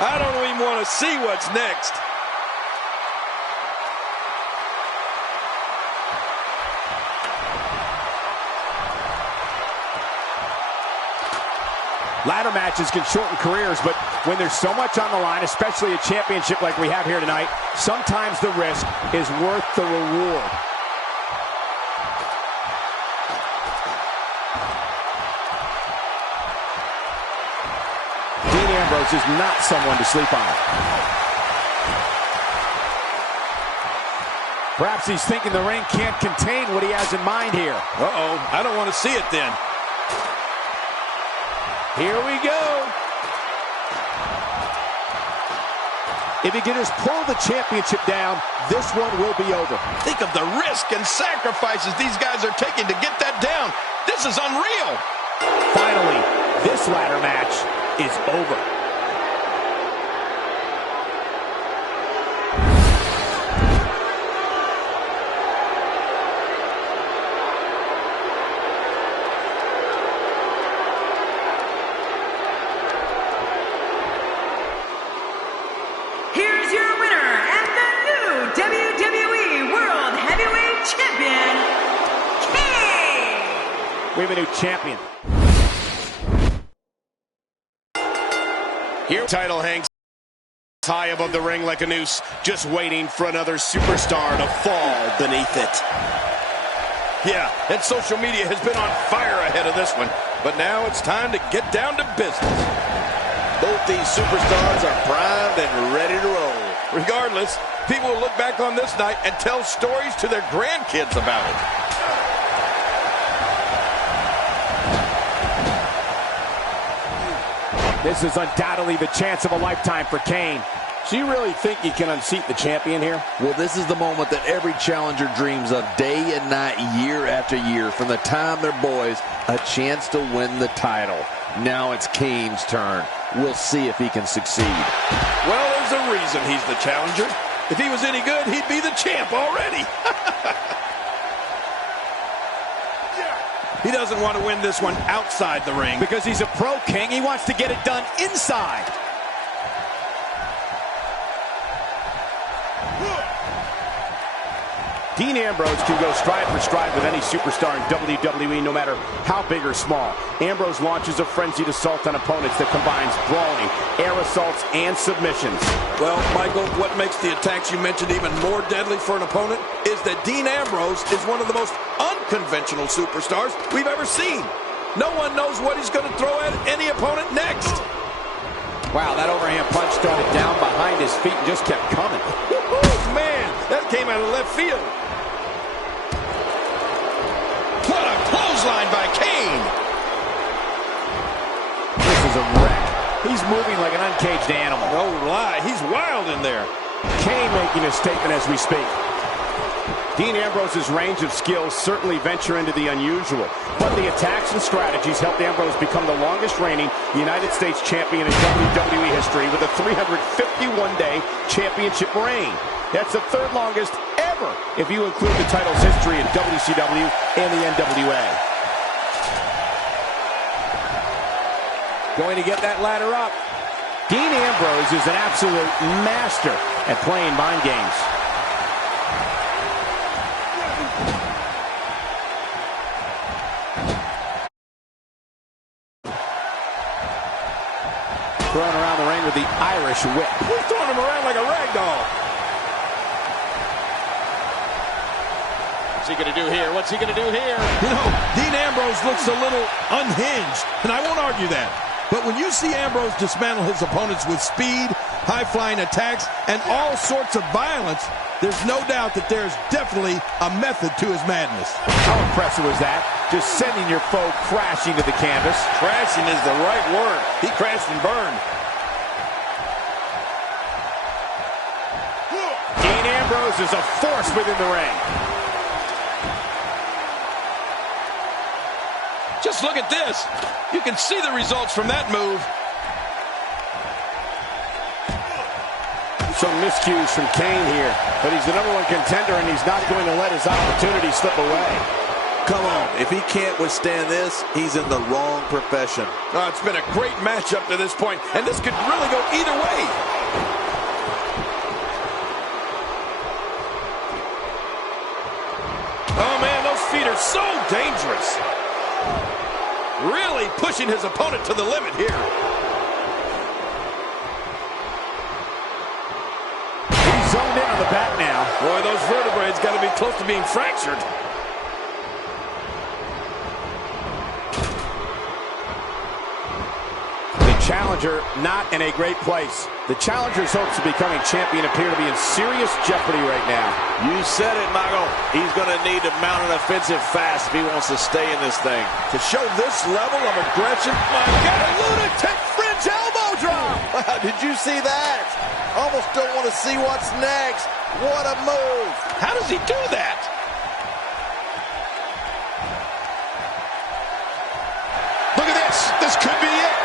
I don't even want to see what's next. Ladder matches can shorten careers, but when there's so much on the line, especially a championship like we have here tonight, sometimes the risk is worth the reward. Dean Ambrose is not someone to sleep on. Perhaps he's thinking the ring can't contain what he has in mind here. Uh-oh, I don't want to see it then. Here we go. If he can just pull the championship down, this one will be over. Think of the risk and sacrifices these guys are taking to get that down. This is unreal. Finally, this ladder match is over. Here's your winner and the new WWE World Heavyweight Champion, Kane! We have a new champion. Here, title hangs high above the ring like a noose, just waiting for another superstar to fall beneath it. Yeah, and social media has been on fire ahead of this one. But now it's time to get down to business. Both these superstars are primed and ready to roll. Regardless, people will look back on this night and tell stories to their grandkids about it. This is undoubtedly the chance of a lifetime for Kane. So you really think you can unseat the champion here? Well, this is the moment that every challenger dreams of day and night, year after year, from the time they're boys, a chance to win the title. Now it's Kane's turn. We'll see if he can succeed. Well, there's a reason he's the challenger. If he was any good, he'd be the champ already. He doesn't want to win this one outside the ring. Because he's a pro, King. He wants to get it done inside. Dean Ambrose can go stride for stride with any superstar in WWE, no matter how big or small. Ambrose launches a frenzied assault on opponents that combines brawling, air assaults, and submissions. Well, Michael, what makes the attacks you mentioned even more deadly for an opponent is that Dean Ambrose is one of the most unconventional superstars we've ever seen. No one knows what he's going to throw at any opponent next. Wow, that overhand punch started down behind his feet and just kept coming. Oh, man, that came out of left field. What a clothesline by Kane. This is a wreck. He's moving like an uncaged animal. No lie, he's wild in there. Kane making a statement as we speak. Dean Ambrose's range of skills certainly venture into the unusual, but the attacks and strategies helped Ambrose become the longest reigning United States champion in WWE history with a 351-day championship reign. That's the third longest ever if you include the title's history in WCW and the NWA. Going to get that ladder up. Dean Ambrose is an absolute master at playing mind games. Throwing around the ring with the Irish whip. He's throwing him around like a rag doll. What's he going to do here? What's he going to do here? You know, Dean Ambrose looks a little unhinged, and I won't argue that. But when you see Ambrose dismantle his opponents with speed, high-flying attacks, and all sorts of violence, there's no doubt that there's definitely a method to his madness. How impressive was that? Just sending your foe crashing to the canvas. Crashing is the right word. He crashed and burned. Dean Ambrose is a force within the ring. Just look at this. You can see the results from that move. some miscues from Kane here, but he's the #1 contender, and he's not going to let his opportunity slip away. Come on, if he can't withstand this, he's in the wrong profession. It's been a great match up to this point, and this could really go either way. Oh, man, those feet are so dangerous. Really pushing his opponent to the limit here. He's zoned in on the back now. Boy, those vertebrae got to be close to being fractured. Challenger not in a great place. The challenger's hopes of becoming champion appear to be in serious jeopardy right now. You said it, Michael. He's going to need to mount an offensive fast if he wants to stay in this thing. To show this level of aggression, my God, a lunatic French elbow drop. Wow, did you see that? Almost don't want to see what's next. What a move. How does he do that? Look at this. This could be it.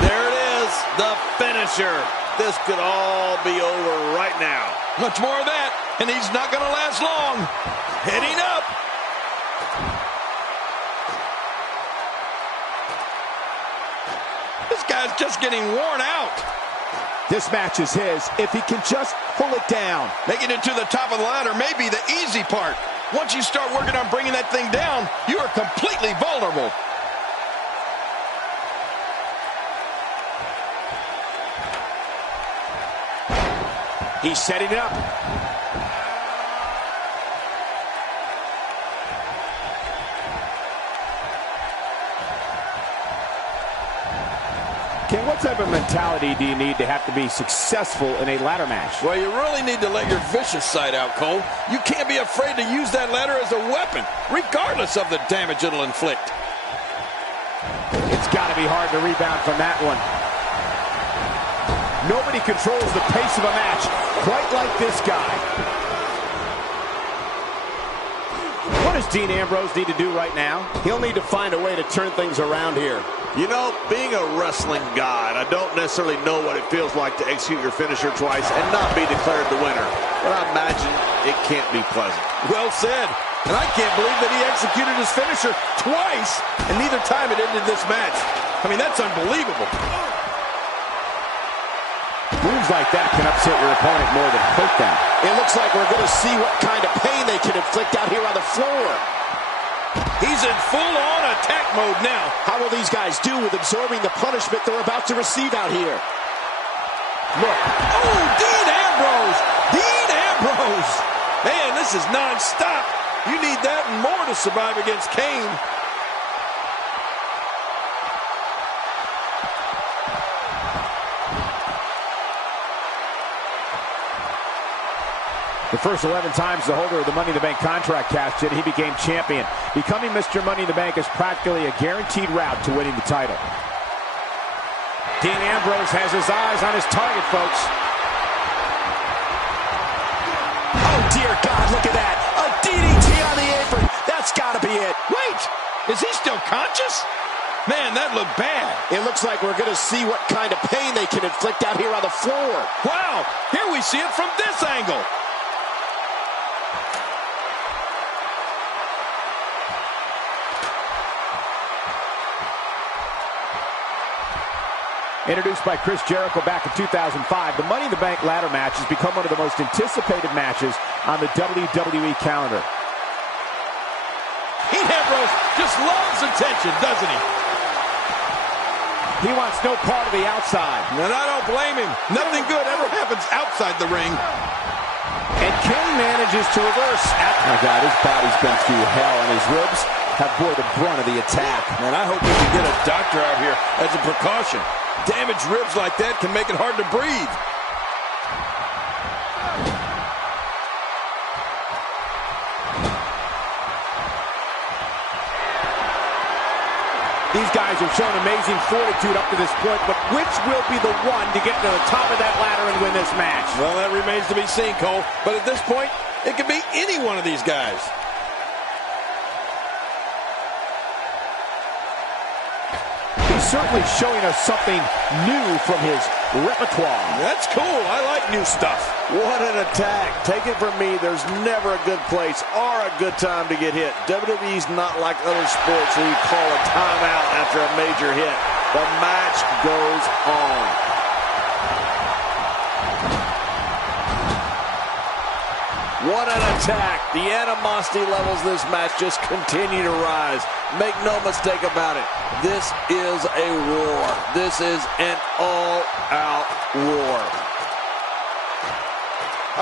There it is, the finisher. This could all be over right now. Much more of that, and he's not going to last long. Heading up. This guy's just getting worn out. This match is his if he can just pull it down. Making it to the top of the ladder may be the easy part. Once you start working on bringing that thing down, you are completely vulnerable. He's setting it up. Ken, what type of mentality do you need to have to be successful in a ladder match? Well, you really need to let your vicious side out, Cole. You can't be afraid to use that ladder as a weapon, regardless of the damage it'll inflict. It's got to be hard to rebound from that one. Nobody controls the pace of a match quite like this guy. What does Dean Ambrose need to do right now? He'll need to find a way to turn things around here. You know, being a wrestling god, I don't necessarily know what it feels like to execute your finisher twice and not be declared the winner. But I imagine it can't be pleasant. Well said. And I can't believe that he executed his finisher twice, and neither time it ended this match. I mean, that's unbelievable. Moves like that can upset your opponent more than hurt them. It looks like we're going to see what kind of pain they can inflict out here on the floor. He's in full-on attack mode now. How will these guys do with absorbing the punishment they're about to receive out here? Look. Oh, Dean Ambrose. Dean Ambrose. Man, this is non-stop. You need that and more to survive against Kane. The first 11 times the holder of the Money in the Bank contract cashed in, he became champion. Becoming Mr. Money in the Bank is practically a guaranteed route to winning the title. Dean Ambrose has his eyes on his target, folks. Oh, dear God, look at that. A DDT on the apron. That's got to be it. Wait, is he still conscious? Man, that looked bad. It looks like we're going to see what kind of pain they can inflict out here on the floor. Wow, here we see it from this angle. Introduced by Chris Jericho back in 2005, the Money in the Bank ladder match has become one of the most anticipated matches on the WWE calendar. Dean Ambrose just loves attention, doesn't he? He wants no part of the outside. And I don't blame him. Nothing good ever happens outside the ring. And Kane manages to reverse. Oh my God, his body's been through hell, and his ribs have bore the brunt of the attack. And I hope we can get a doctor out here as a precaution. Damaged ribs like that can make it hard to breathe. These guys have shown amazing fortitude up to this point, but which will be the one to get to the top of that ladder and win this match? Well, that remains to be seen, Cole. But at this point, it could be any one of these guys. certainly showing us something new from his repertoire. That's cool. I like new stuff. What an attack. Take it from me, there's never a good place or a good time to get hit. WWE's not like other sports where you call a timeout after a major hit. The match goes on. What an attack. The animosity levels this match just continue to rise. Make no mistake about it. This is a war. This is an all-out war.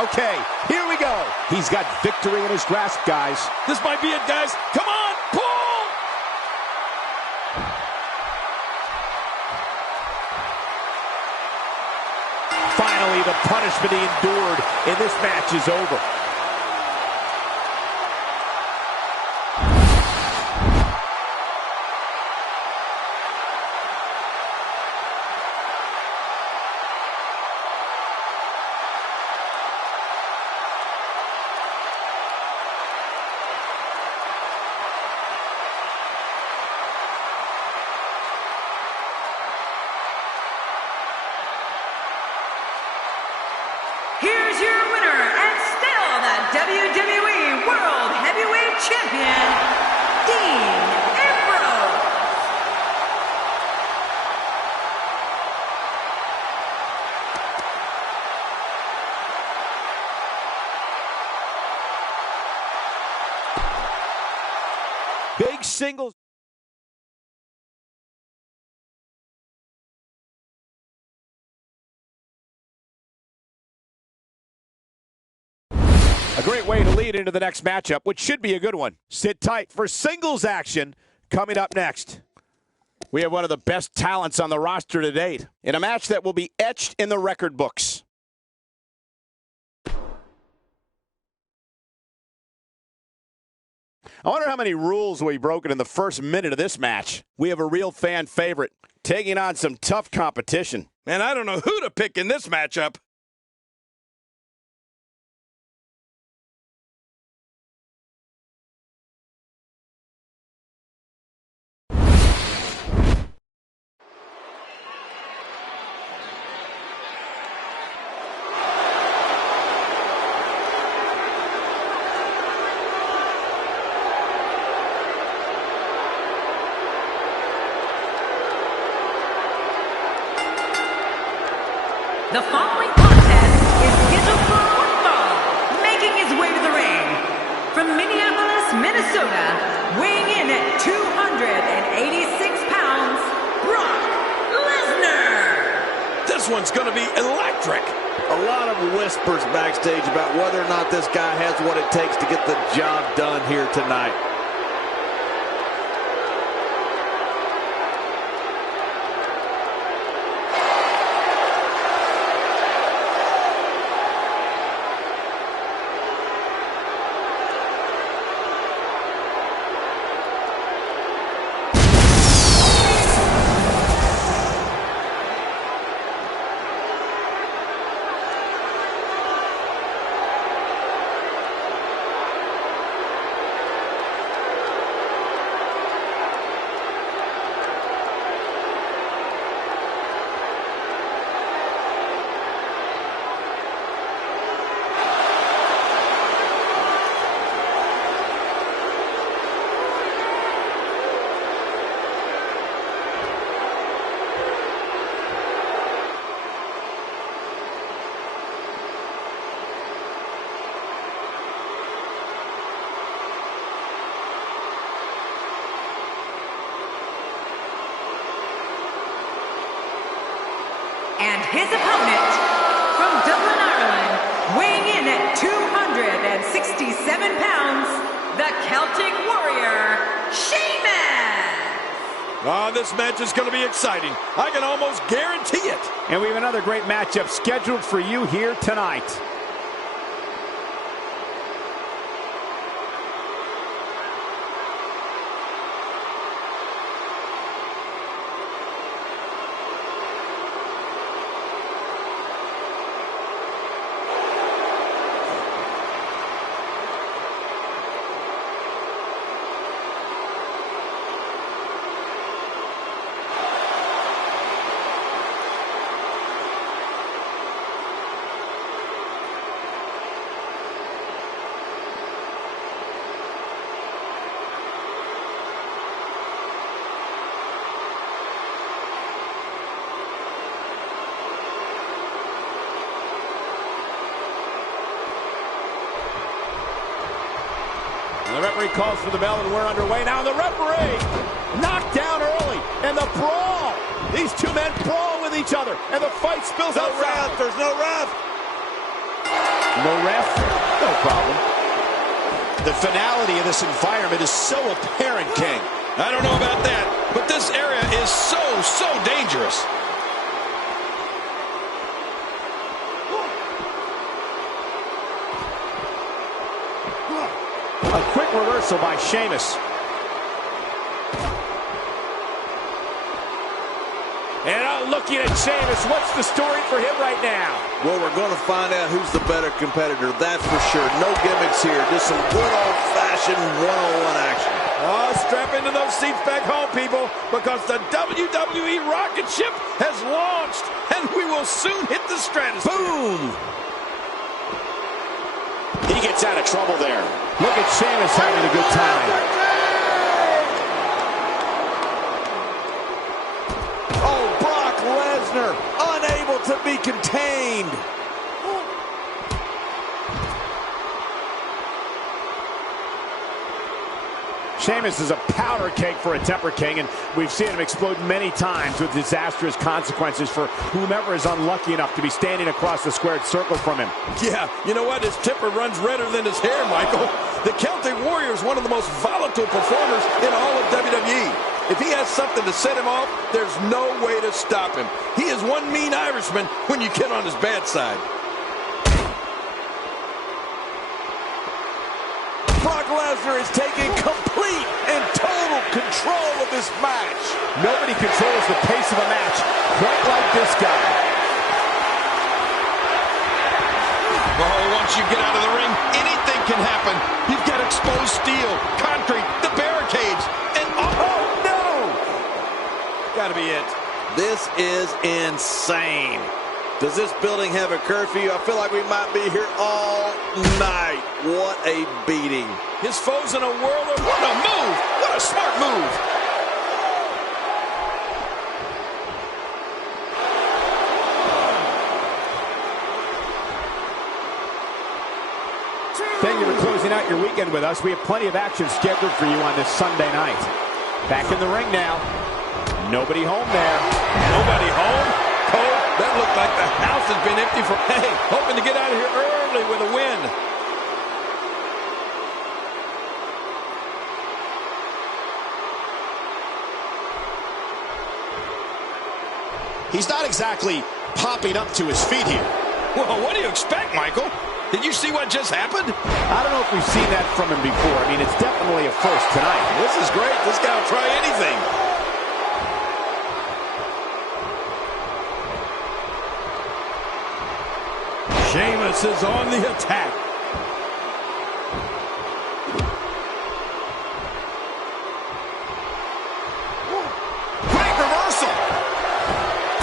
Okay, here we go. He's got victory in his grasp, guys. This might be it, guys. Come on, pull! Finally, the punishment he endured in this match is over. Here's your winner and still the WWE World Heavyweight Champion, Dean Ambrose. Big singles. A great way to lead into the next matchup, which should be a good one. Sit tight for singles action coming up next. We have one of the best talents on the roster to date in a match that will be etched in the record books. I wonder how many rules will be broken in the first minute of this match. We have a real fan favorite taking on some tough competition. Man, I don't know who to pick in this matchup. The following contest is scheduled for one fall, making his way to the ring. From Minneapolis, Minnesota, weighing in at 286 pounds, Brock Lesnar. This one's going to be electric. A lot of whispers backstage about whether or not this guy has what it takes to get the job done here tonight. And his opponent, from Dublin, Ireland, weighing in at 267 pounds, the Celtic Warrior, Sheamus! Oh, this match is going to be exciting. I can almost guarantee it. And we have another great matchup scheduled for you here tonight. The referee calls for the bell, and we're underway now. The referee knocked down early, and the brawl. These two men brawl with each other, and the fight spills out. There's no ref. No ref? No problem. The finality of this environment is so apparent, King. I don't know about that, but this area is so dangerous. A quick reversal by Sheamus. And I'm looking at Sheamus. What's the story for him right now? Well, we're going to find out who's the better competitor, that's for sure. No gimmicks here, just some good old-fashioned one-on-one action. Oh, strap into those seats back home, people, because the WWE rocket ship has launched, and we will soon hit the stratosphere. Boom! He gets out of trouble there. Look at Sheamus having a good time. Oh, Brock Lesnar, unable to be contained. Sheamus is a powder keg for a temper king, and we've seen him explode many times with disastrous consequences for whomever is unlucky enough to be standing across the squared circle from him. Yeah, you know what? His temper runs redder than his hair, Michael. The Celtic Warrior is one of the most volatile performers in all of WWE. If he has something to set him off, there's no way to stop him. He is one mean Irishman when you get on his bad side. Brock Lesnar is taking complete and total control of this match. Nobody controls the pace of a match quite like this guy. Oh, once you get out of the ring, anything can happen. You've got exposed steel, concrete, the barricades, and oh no! Gotta be it. This is insane. Does this building have a curfew? I feel like we might be here all night. What a beating. His foe's in a whirl. What a move! What a smart move! Thank you for closing out your weekend with us. We have plenty of action scheduled for you on this Sunday night. Back in the ring now. Nobody home there. Nobody home? Cole, that looked like the house has been empty for, hey, hoping to get out of here early with a win. He's not exactly popping up to his feet here. Well, what do you expect, Michael? Did you see what just happened? I don't know if we've seen that from him before. I mean, it's definitely a first tonight. This is great. This guy will try anything. Sheamus is on the attack. Great reversal.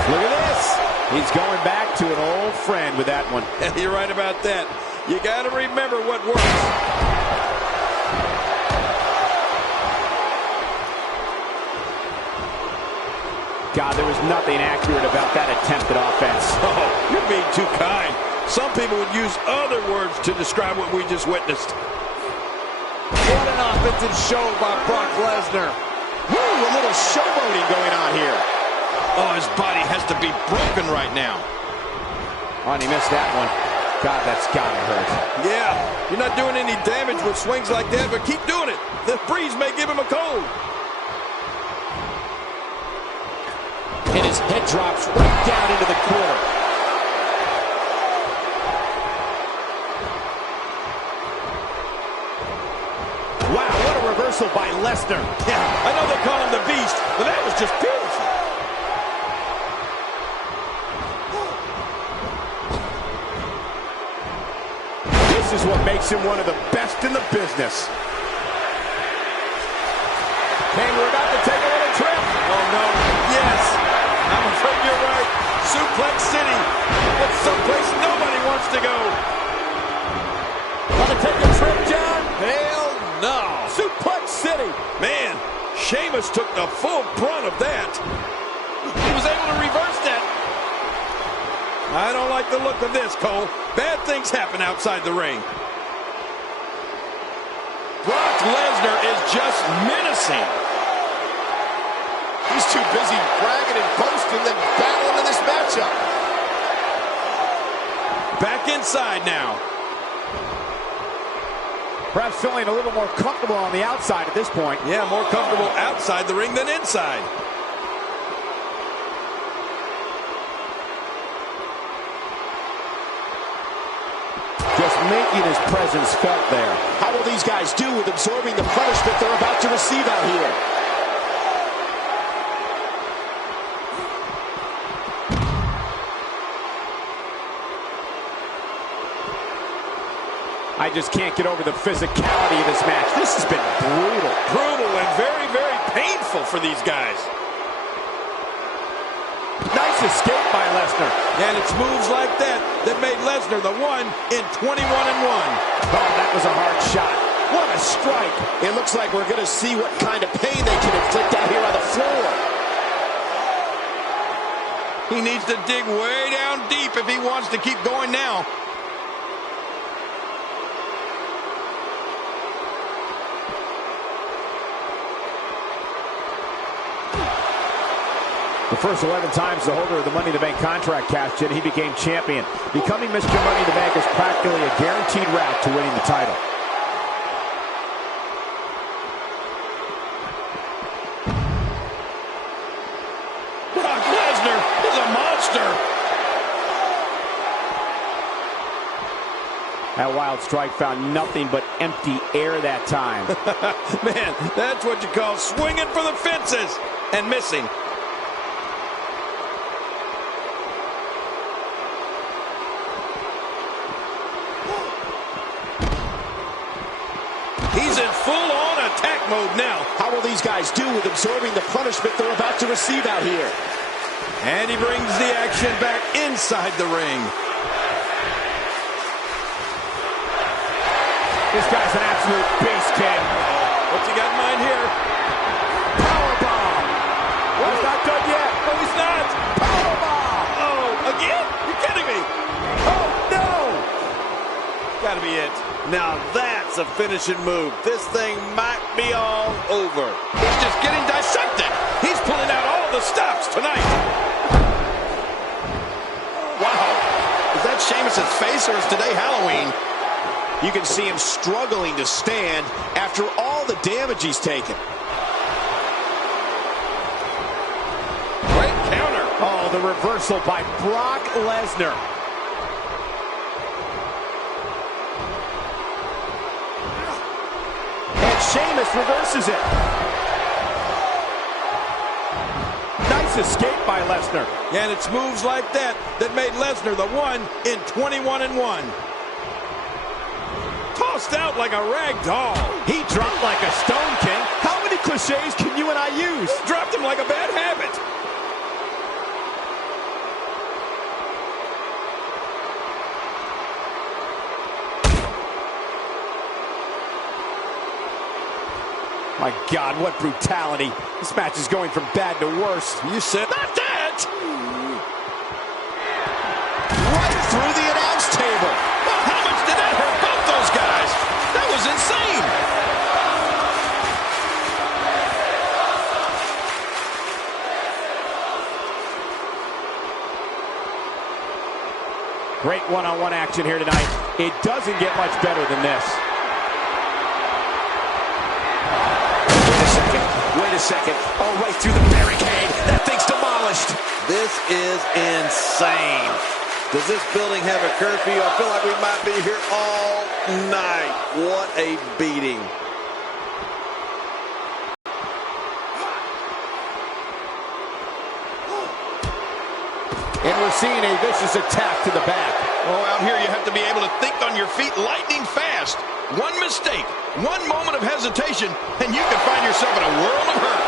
Look at this. He's going back to an old friend with that one. You're right about that. You got to remember what works. God, there was nothing accurate about that attempted offense. Oh, you're being too kind. Some people would use other words to describe what we just witnessed. What an offensive show by Brock Lesnar. Woo, a little showboating going on here. Oh, his body has to be broken right now. Oh, and he missed that one. God, that's gotta hurt. Yeah, you're not doing any damage with swings like that, but keep doing it. The breeze may give him a cold. And his head drops right down into the corner. Wow, what a reversal by Lesnar. Yeah, I know they call him the Beast, but that was just beautiful. This is what makes him one of the best in the business. King, we're about to take a little trip. Oh, no. Yes, I'm afraid you're right. Suplex City. It's someplace nobody wants to go. Want to take a trip, John? Hell no. Suplex City. Man, Sheamus took the full brunt of that. He was able to reverse that. I don't like the look of this, Cole. Bad things happen outside the ring. Brock Lesnar is just menacing. He's too busy bragging and boasting than battling in this matchup. Back inside now. Perhaps feeling a little more comfortable on the outside at this point. Yeah, more comfortable outside the ring than inside. Just making his presence felt there. How will these guys do with absorbing the punishment they're about to receive out here? I just can't get over the physicality of this match. This has been brutal. Brutal and very, very painful for these guys. Nice escape by Lesnar. And it's moves like that that made Lesnar the one in 21-1. Oh, that was a hard shot. What a strike. It looks like we're going to see what kind of pain they can inflict out here on the floor. He needs to dig way down deep if he wants to keep going now. The first 11 times the holder of the Money in the Bank contract cashed in, he became champion. Becoming Mr. Money in the Bank is practically a guaranteed route to winning the title. Brock Lesnar is a monster. That wild strike found nothing but empty air that time. Man, that's what you call swinging for the fences and missing. He's in full-on attack mode now. How will these guys do with absorbing the punishment they're about to receive out here? And he brings the action back inside the ring. This guy's an absolute beast, King. What's he got in mind here? Powerbomb. Well, he's not done yet. No, he's not. Powerbomb. Oh, again? You're kidding me. Oh, no. Gotta be it. Now that's a finishing move. This thing might be all over. He's just getting dissected. He's pulling out all the stops tonight. Wow. Is that Sheamus' face, or is today Halloween? You can see him struggling to stand after all the damage he's taken. Great counter. Oh, the reversal by Brock Lesnar. And Sheamus reverses it. Nice escape by Lesnar. And it's moves like that that made Lesnar the one in 21-1. Tossed out like a rag doll. He dropped like a stone, King. How many cliches can you and I use? Dropped him like a bad habit. My God, what brutality. This match is going from bad to worse. You said not that. Right through the announce table. Well, how much did that hurt both those guys? That was insane. Great one-on-one action here tonight. It doesn't get much better than this. Wait a second. Oh, right through the barricade. That thing's demolished. This is insane. Does this building have a curfew? I feel like we might be here all night. What a beating. And we're seeing a vicious attack to the back. Oh, out here you have to be able to think on your feet lightning fast. One mistake, one moment of hesitation, and you can find yourself in a world of hurt.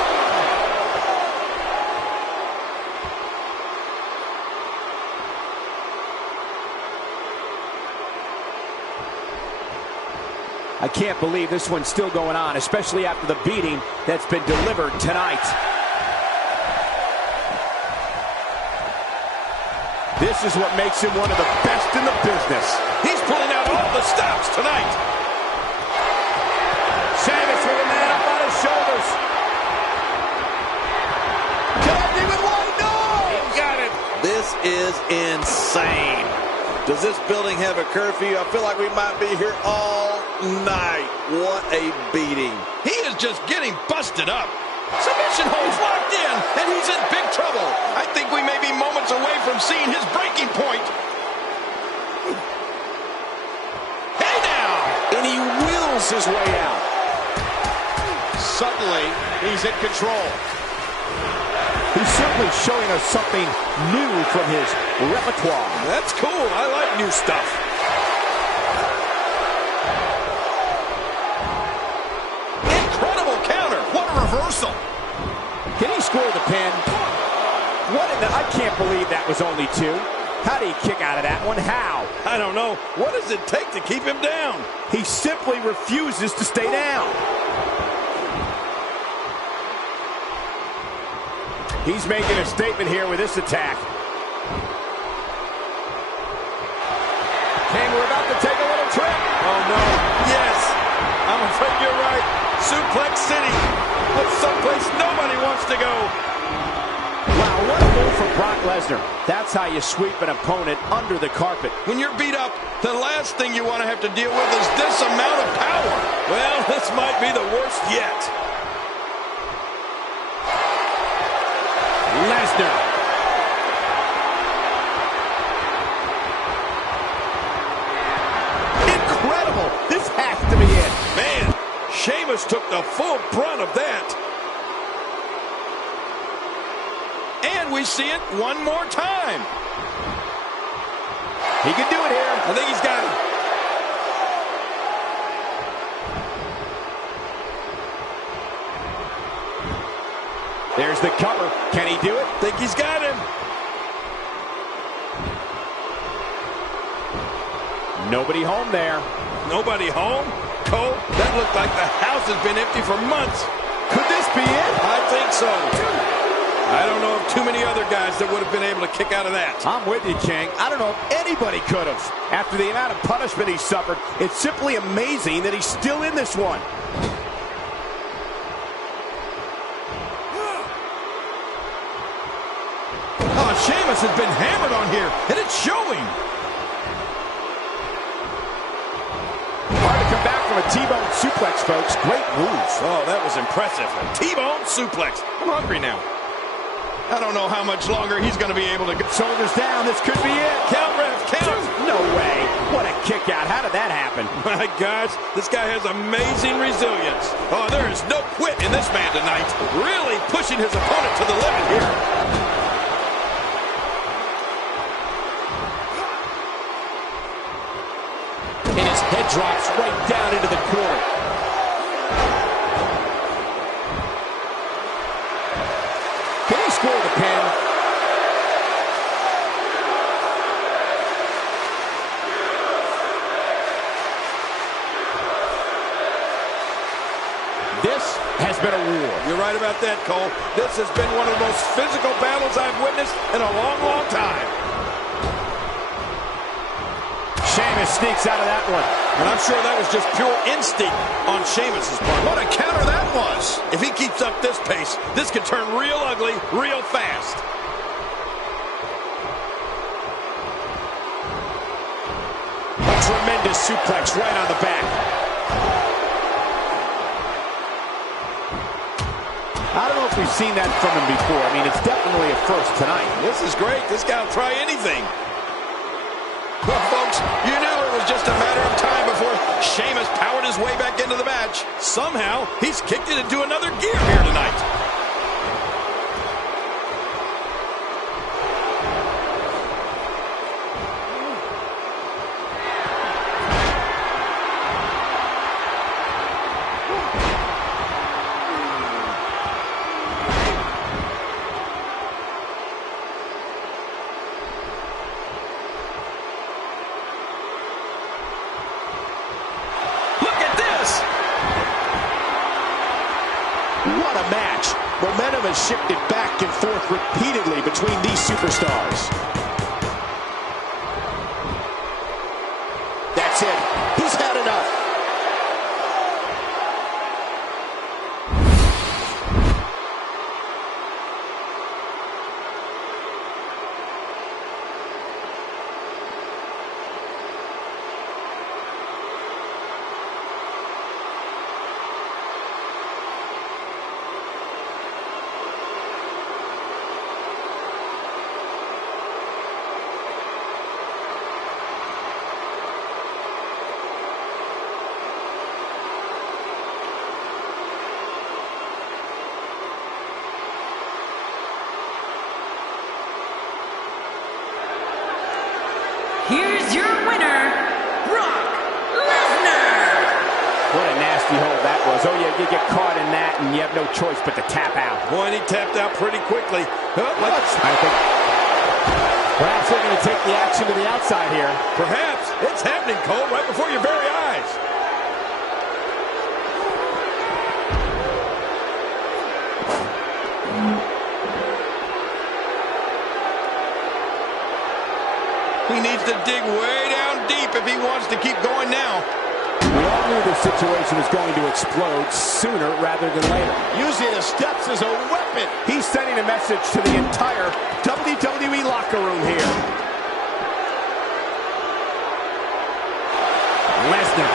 I can't believe this one's still going on, especially after the beating that's been delivered tonight. This is what makes him one of the best in the business. He's pulling out all the stops tonight. Sheamus with a man up on his shoulders. Connecting with one. No! He got it. This is insane. Does this building have a curfew? I feel like we might be here all night. What a beating. He is just getting busted up. Submission holds locked in, and he's in big trouble. I think we may be moments away from seeing his breaking point. Hey now! And he wills his way out. Suddenly, he's in control. He's certainly showing us something new from his repertoire. That's cool. I like new stuff. Incredible counter. What a reversal. Can he score the pin? What in the... I can't believe that was only 2. How did he kick out of that one? How? I don't know. What does it take to keep him down? He simply refuses to stay down. He's making a statement here with this attack. King, we're about to take a little trip. Oh, no. Yes. I'm afraid you're right. Suplex City. But someplace nobody wants to go. Wow, what a move from Brock Lesnar. That's how you sweep an opponent under the carpet. When you're beat up, the last thing you want to have to deal with is this amount of power. Well, this might be the worst yet. Lesnar. Incredible. This has to be it. Man, Sheamus took the full brunt of that. And we see it one more time. He can do it here. I think he's got it. There's the cover. Can he do it? Think he's got him. Nobody home there. Nobody home? Cole, that looked like the house has been empty for months. Could this be it? I think so. I don't know of too many other guys that would have been able to kick out of that. I'm with you, King. I don't know if anybody could have. After the amount of punishment he suffered, it's simply amazing that he's still in this one. Oh, Sheamus has been hammered on here, and it's showing. Hard to come back from a T-bone suplex, folks. Great move. Oh, that was impressive. A T-bone suplex. I'm hungry now. I don't know how much longer he's going to be able to go. Shoulders down. This could be it. Count, ref, count. No way. What a kick out. How did that happen? My gosh, this guy has amazing resilience. Oh, there is no quit in this man tonight. Really pushing his opponent to the limit here. And his head drops right down into the corner. Can he score the pin? This has been a war. You're right about that, Cole. This has been one of the most physical battles I've witnessed in a long, long time. Sheamus sneaks out of that one. And I'm sure that was just pure instinct on Sheamus's part. What a counter that was. If he keeps up this pace, this could turn real ugly real fast. A tremendous suplex right on the back. I don't know if we've seen that from him before. I mean, it's definitely a first tonight. This is great. This guy will try anything. Well, folks, you knew it was just a matter of time before Sheamus powered his way back into the match. Somehow, he's kicked it into another gear here tonight. What a match. Momentum has shifted back and forth repeatedly between these superstars. That's it. He's had enough. was. Oh, yeah, you get caught in that, and you have no choice but to tap out. Boy, and he tapped out pretty quickly. I think perhaps they're going to take the action to the outside here. Perhaps. It's happening, Cole, right before your very eyes. He needs to dig way down deep if he wants to keep going now. We all knew this situation was going to explode sooner rather than later. Using the steps as a weapon. He's sending a message to the entire WWE locker room here. Lesnar.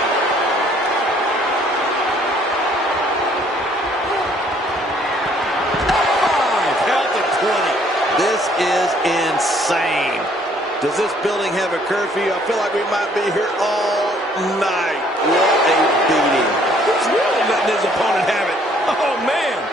Count to 20. This is insane. Does this building have a curfew? I feel like we might be here all night. What a beating. He's really letting his opponent have it. Oh, man.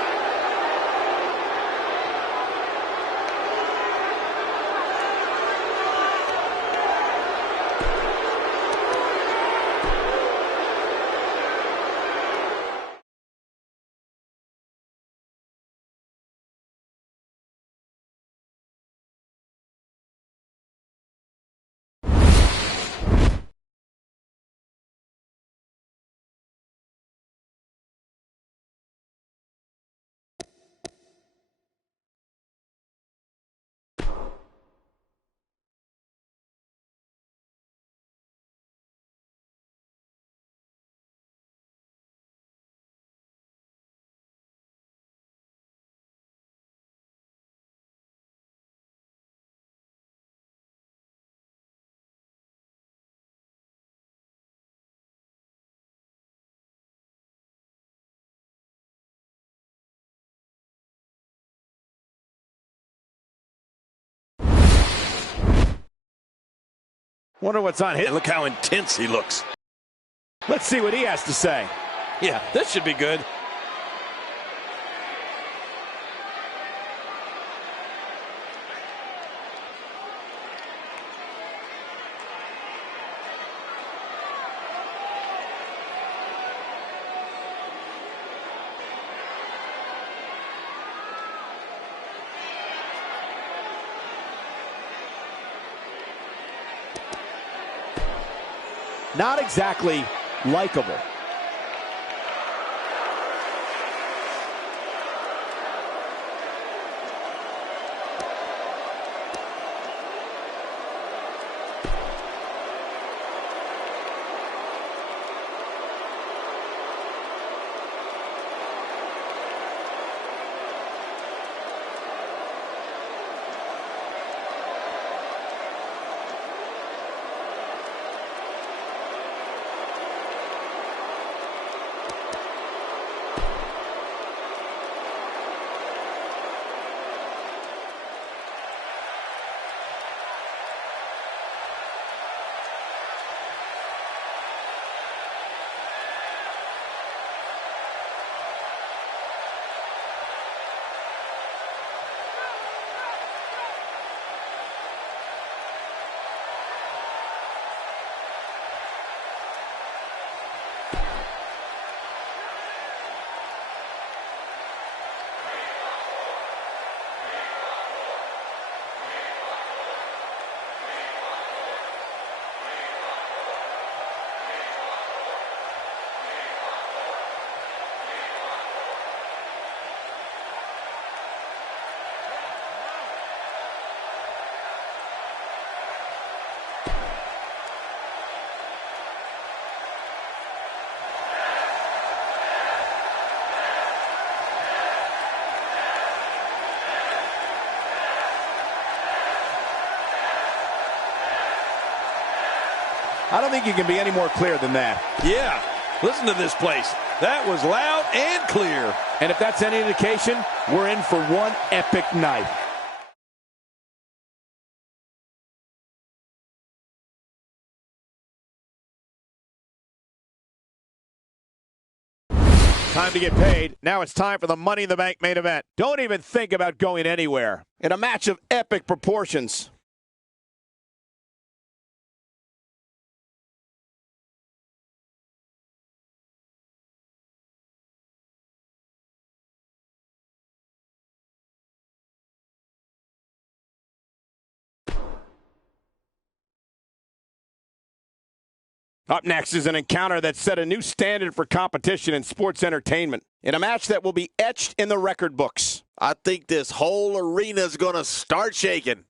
Wonder what's on his. And look how intense he looks. Let's see what he has to say. Yeah, this should be good. Not exactly likable. I don't think you can be any more clear than that. Yeah, listen to this place. That was loud and clear. And if that's any indication, we're in for one epic night. Time to get paid. Now it's time for the Money in the Bank main event. Don't even think about going anywhere. In a match of epic proportions. Up next is an encounter that set a new standard for competition in sports entertainment, in a match that will be etched in the record books. I think this whole arena is going to start shaking.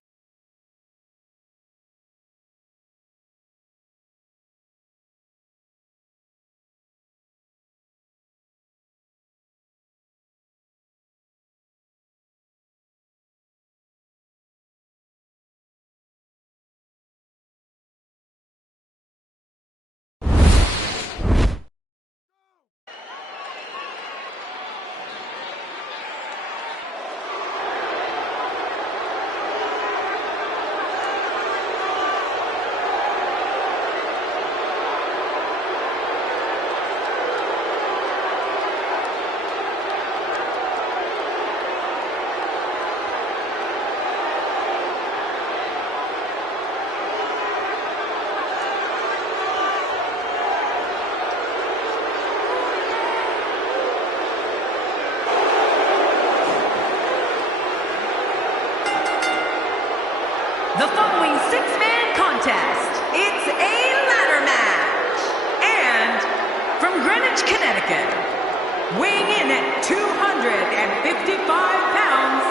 The following six-man contest, it's a ladder match. And from Greenwich, Connecticut, weighing in at 255 pounds,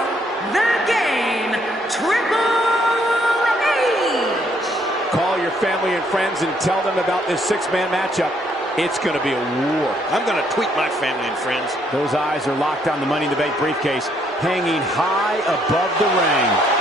the Game, Triple H. Call your family and friends and tell them about this six-man matchup. It's going to be a war. I'm going to tweet my family and friends. Those eyes are locked on the Money in the Bank briefcase, hanging high above the ring.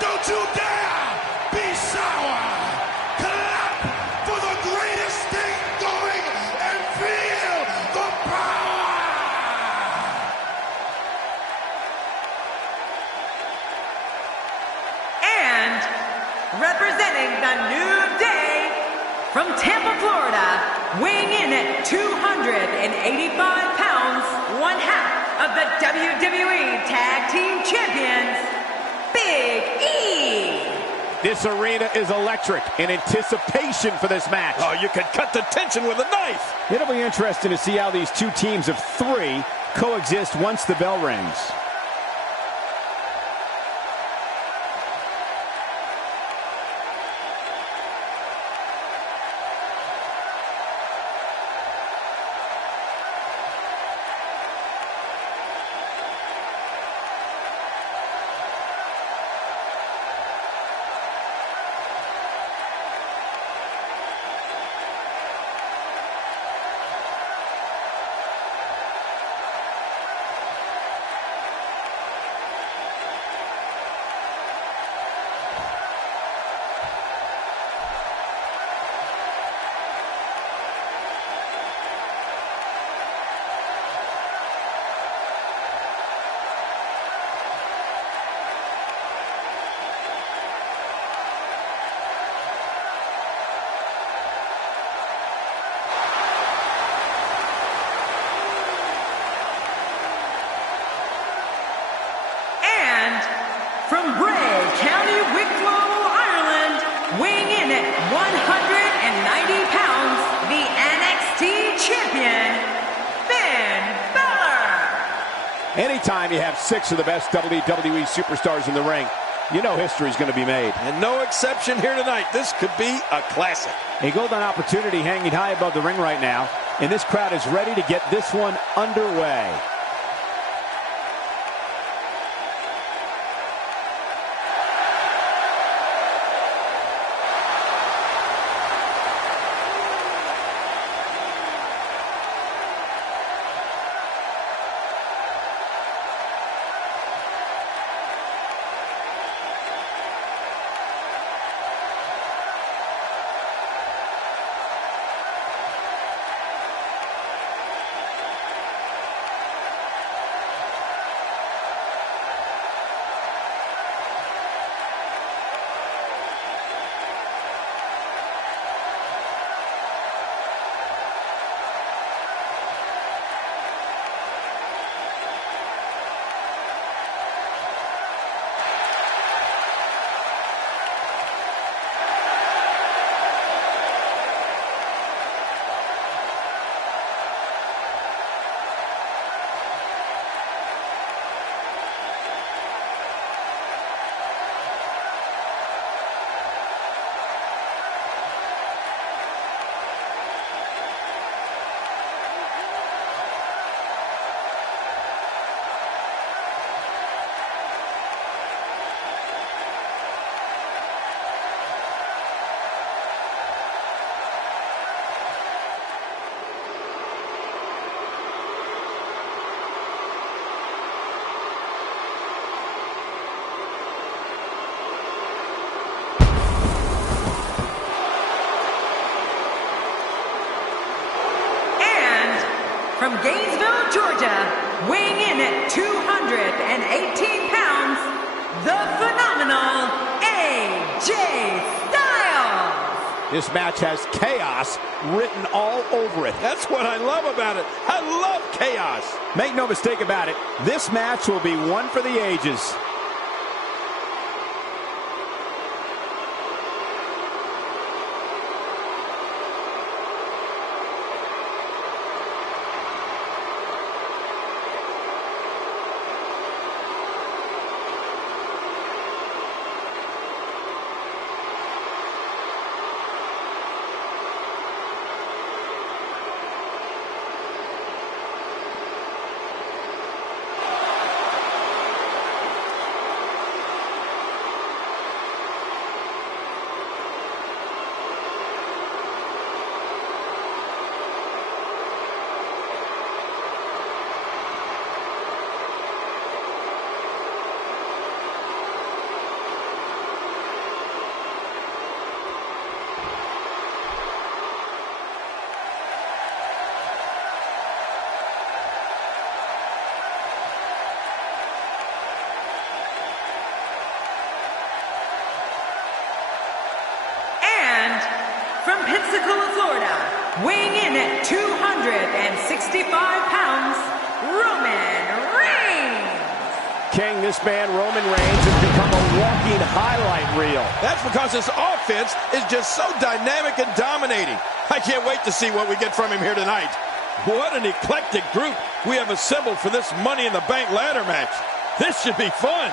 Don't you dare be sour. Clap for the greatest thing going and feel the power. And representing the New Day from Tampa, Florida, weighing in at 285 pounds, one half of the WWE Tag Team Champions, Big E. This arena is electric in anticipation for this match. Oh, you could cut the tension with a knife. It'll be interesting to see how these two teams of three coexist once the bell rings. From Bray County, Wicklow, Ireland, weighing in at 190 pounds, the NXT champion, Finn Balor. Anytime you have 6 of the best WWE superstars in the ring, you know history's going to be made. And no exception here tonight. This could be a classic. A golden opportunity hanging high above the ring right now, and this crowd is ready to get this one underway. From Gainesville, Georgia, weighing in at 218 pounds, the phenomenal AJ Styles. This match has chaos written all over it. That's what I love about it. I love chaos. Make no mistake about it, this match will be one for the ages. From Pensacola, Florida, weighing in at 265 pounds, Roman Reigns. King, this man, Roman Reigns, has become a walking highlight reel. That's because his offense is just so dynamic and dominating. I can't wait to see what we get from him here tonight. What an eclectic group we have assembled for this Money in the Bank ladder match. This should be fun.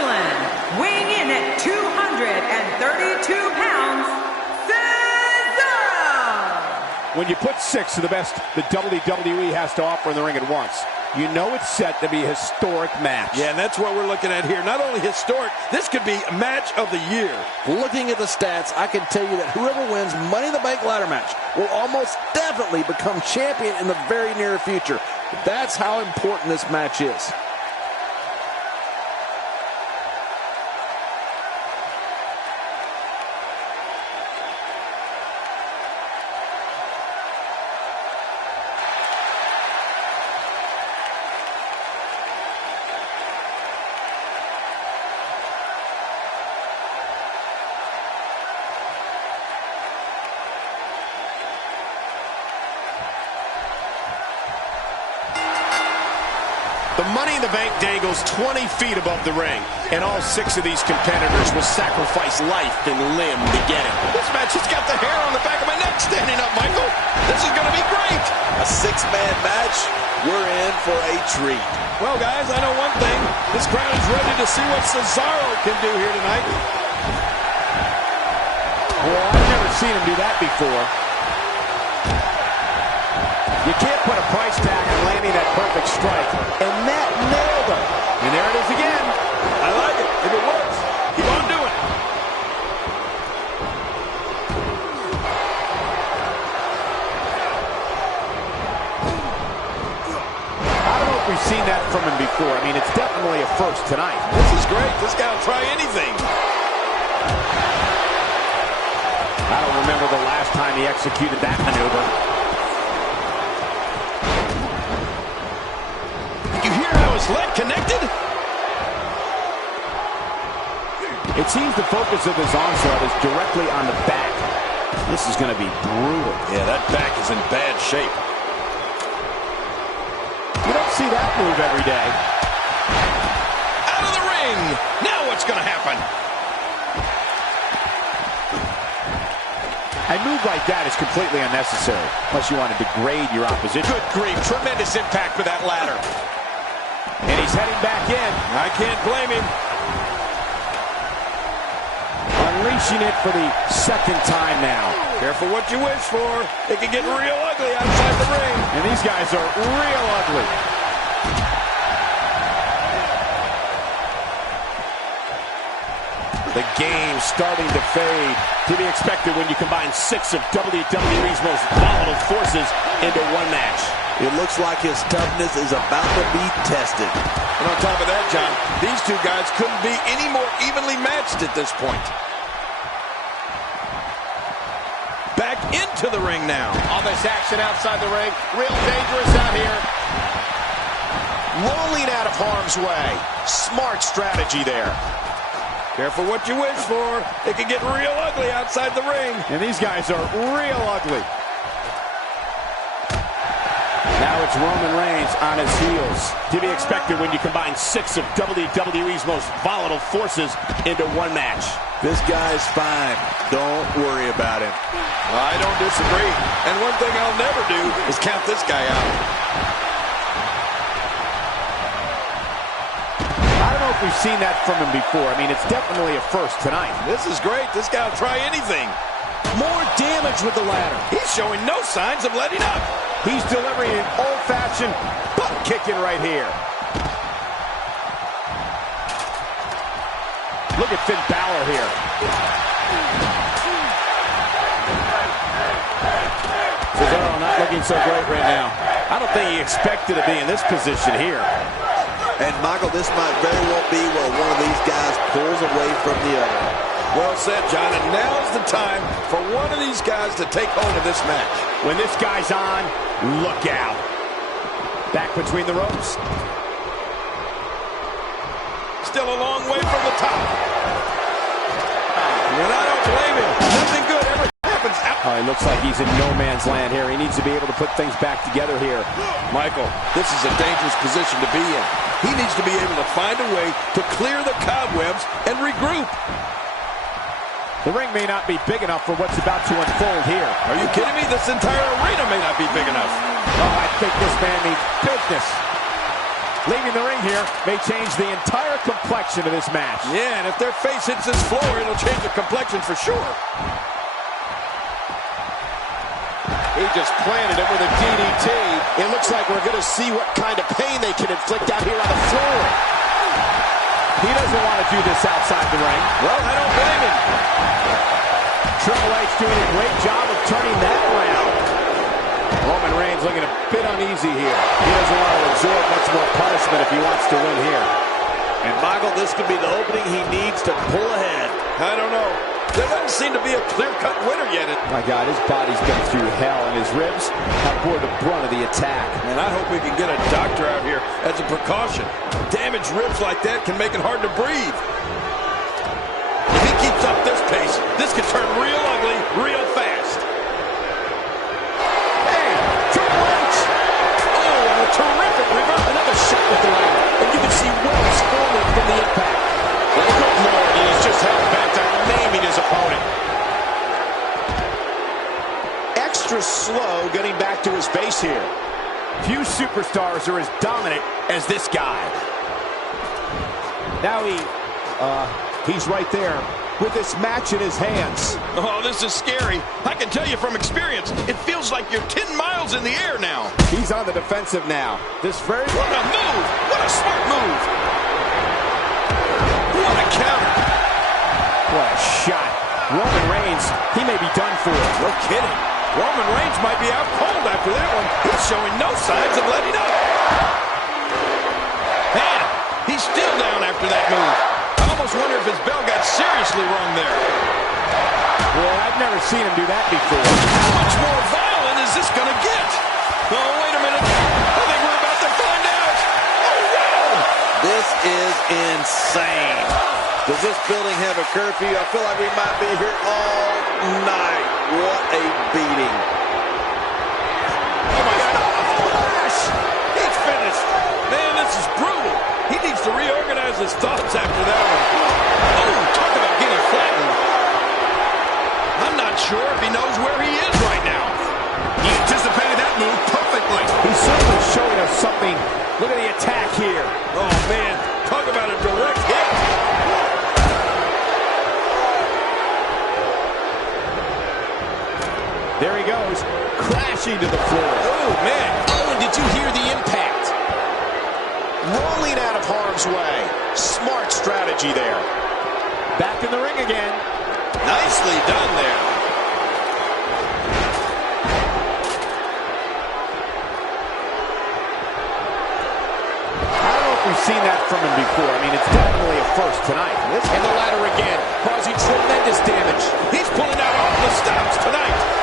Switzerland, weighing in at 232 pounds, Cesaro! When you put 6 of the best the WWE has to offer in the ring at once, you know it's set to be a historic match. Yeah, and that's what we're looking at here. Not only historic, this could be match of the year. Looking at the stats, I can tell you that whoever wins Money in the Bank ladder match will almost definitely become champion in the very near future. That's how important this match is. The Money in the Bank dangles 20 feet above the ring, and all 6 of these competitors will sacrifice life and limb to get it. This match has got the hair on the back of my neck standing up, Michael. This is going to be great. A 6-man match. We're in for a treat. Well, guys, I know one thing. This crowd is ready to see what Cesaro can do here tonight. Well, I've never seen him do that before. You can't put a price tag on landing that perfect strike. And that nailed him. And there it is again. I like it. If it works, keep on doing it. I don't know if we've seen that from him before. I mean, it's definitely a first tonight. This is great. This guy will try anything. I don't remember the last time he executed that maneuver. You hear how his leg connected? It seems the focus of his onslaught is directly on the back. This is going to be brutal. Yeah, that back is in bad shape. You don't see that move every day. Out of the ring. Now what's going to happen? A move like that is completely unnecessary, unless you want to degrade your opposition. Good grief. Tremendous impact with that ladder. And he's heading back in. I can't blame him. Unleashing it for the second time now. Careful what you wish for. It can get real ugly outside the ring. And these guys are real ugly. The game starting to fade. To be expected when you combine 6 of WWE's most volatile forces into one match. It looks like his toughness is about to be tested. And on top of that, John, these two guys couldn't be any more evenly matched at this point. Back into the ring now. All this action outside the ring. Real dangerous out here. Rolling out of harm's way. Smart strategy there. Careful what you wish for. It can get real ugly outside the ring. And these guys are real ugly. Now it's Roman Reigns on his heels. To be expected when you combine 6 of WWE's most volatile forces into one match. This guy's fine. Don't worry about him. I don't disagree. And one thing I'll never do is count this guy out. I don't know if we've seen that from him before. I mean, it's definitely a first tonight. This is great. This guy will try anything. More damage with the ladder. He's showing no signs of letting up. He's delivering an old-fashioned butt kicking right here. Look at Finn Balor here. Cesaro not looking so great right now. I don't think he expected to be in this position here. And, Michael, this might very well be where one of these guys pulls away from the other. Well said, John, and now's the time for one of these guys to take hold of this match. When this guy's on, look out. Back between the ropes. Still a long way from the top. And I don't blame him. Nothing good ever happens out. Oh, it looks like he's in no man's land here. He needs to be able to put things back together here. Michael, this is a dangerous position to be in. He needs to be able to find a way to clear the cobwebs and regroup. The ring may not be big enough for what's about to unfold here. Are you kidding me? This entire arena may not be big enough. Oh, I think this man means business. Leaving the ring here may change the entire complexion of this match. Yeah, and if their face hits this floor, it'll change the complexion for sure. He just planted him with a DDT. It looks like we're going to see what kind of pain they can inflict out here on the floor. He doesn't want to do this outside the ring. Well, I don't blame him. Triple H doing a great job of turning that around. Roman Reigns looking a bit uneasy here. He doesn't want to absorb much more punishment if he wants to win here. And Michael, this could be the opening he needs to pull ahead. I don't know. There doesn't seem to be a clear-cut winner yet. My God, his body's been through hell, and his ribs have bore the brunt of the attack. And I hope we can get a doctor out here as a precaution. Damaged ribs like that can make it hard to breathe. If he keeps up this pace, this could turn real ugly real fast. Hey, Triple H! Oh, and a terrific reverse. Another shot with the right. And you can see webs forming from the impact. Oh, good Lord, he is just held back to naming his opponent. Extra slow getting back to his base here. Few superstars are as dominant as this guy. Now he's right there with this match in his hands. Oh, this is scary. I can tell you from experience, it feels like you're 10 miles in the air now. He's on the defensive now. What a move! What a smart move! What a counter! What a shot. Roman Reigns, he may be done for. No kidding. Roman Reigns might be out cold after that one. He's showing no signs of letting up. Man, he's still down after that move. I almost wonder if his bell got seriously wrong there. Well, I've never seen him do that before. How much more violent is this going to get? Oh, wait a minute. I think we're about to find out. Oh, wow. This is insane. Does this building have a curfew? I feel like we might be here all night. What a beating. Oh, my God. Flash. He's finished. Man, this is brutal. He needs to reorganize his thoughts after that one. Oh, talk about getting flattened. I'm not sure if he knows where he is right now. He anticipated that move perfectly. He's certainly showing us something. Look at the attack here. Oh, man. Talk about a direct hit. There he goes, crashing to the floor. Oh, man. Oh, and did you hear the impact? Rolling out of harm's way. Smart strategy there. Back in the ring again. Nicely done there. I don't know if we've seen that from him before. I mean, it's definitely a first tonight. And the ladder again, causing tremendous damage. He's pulling out all the stops tonight.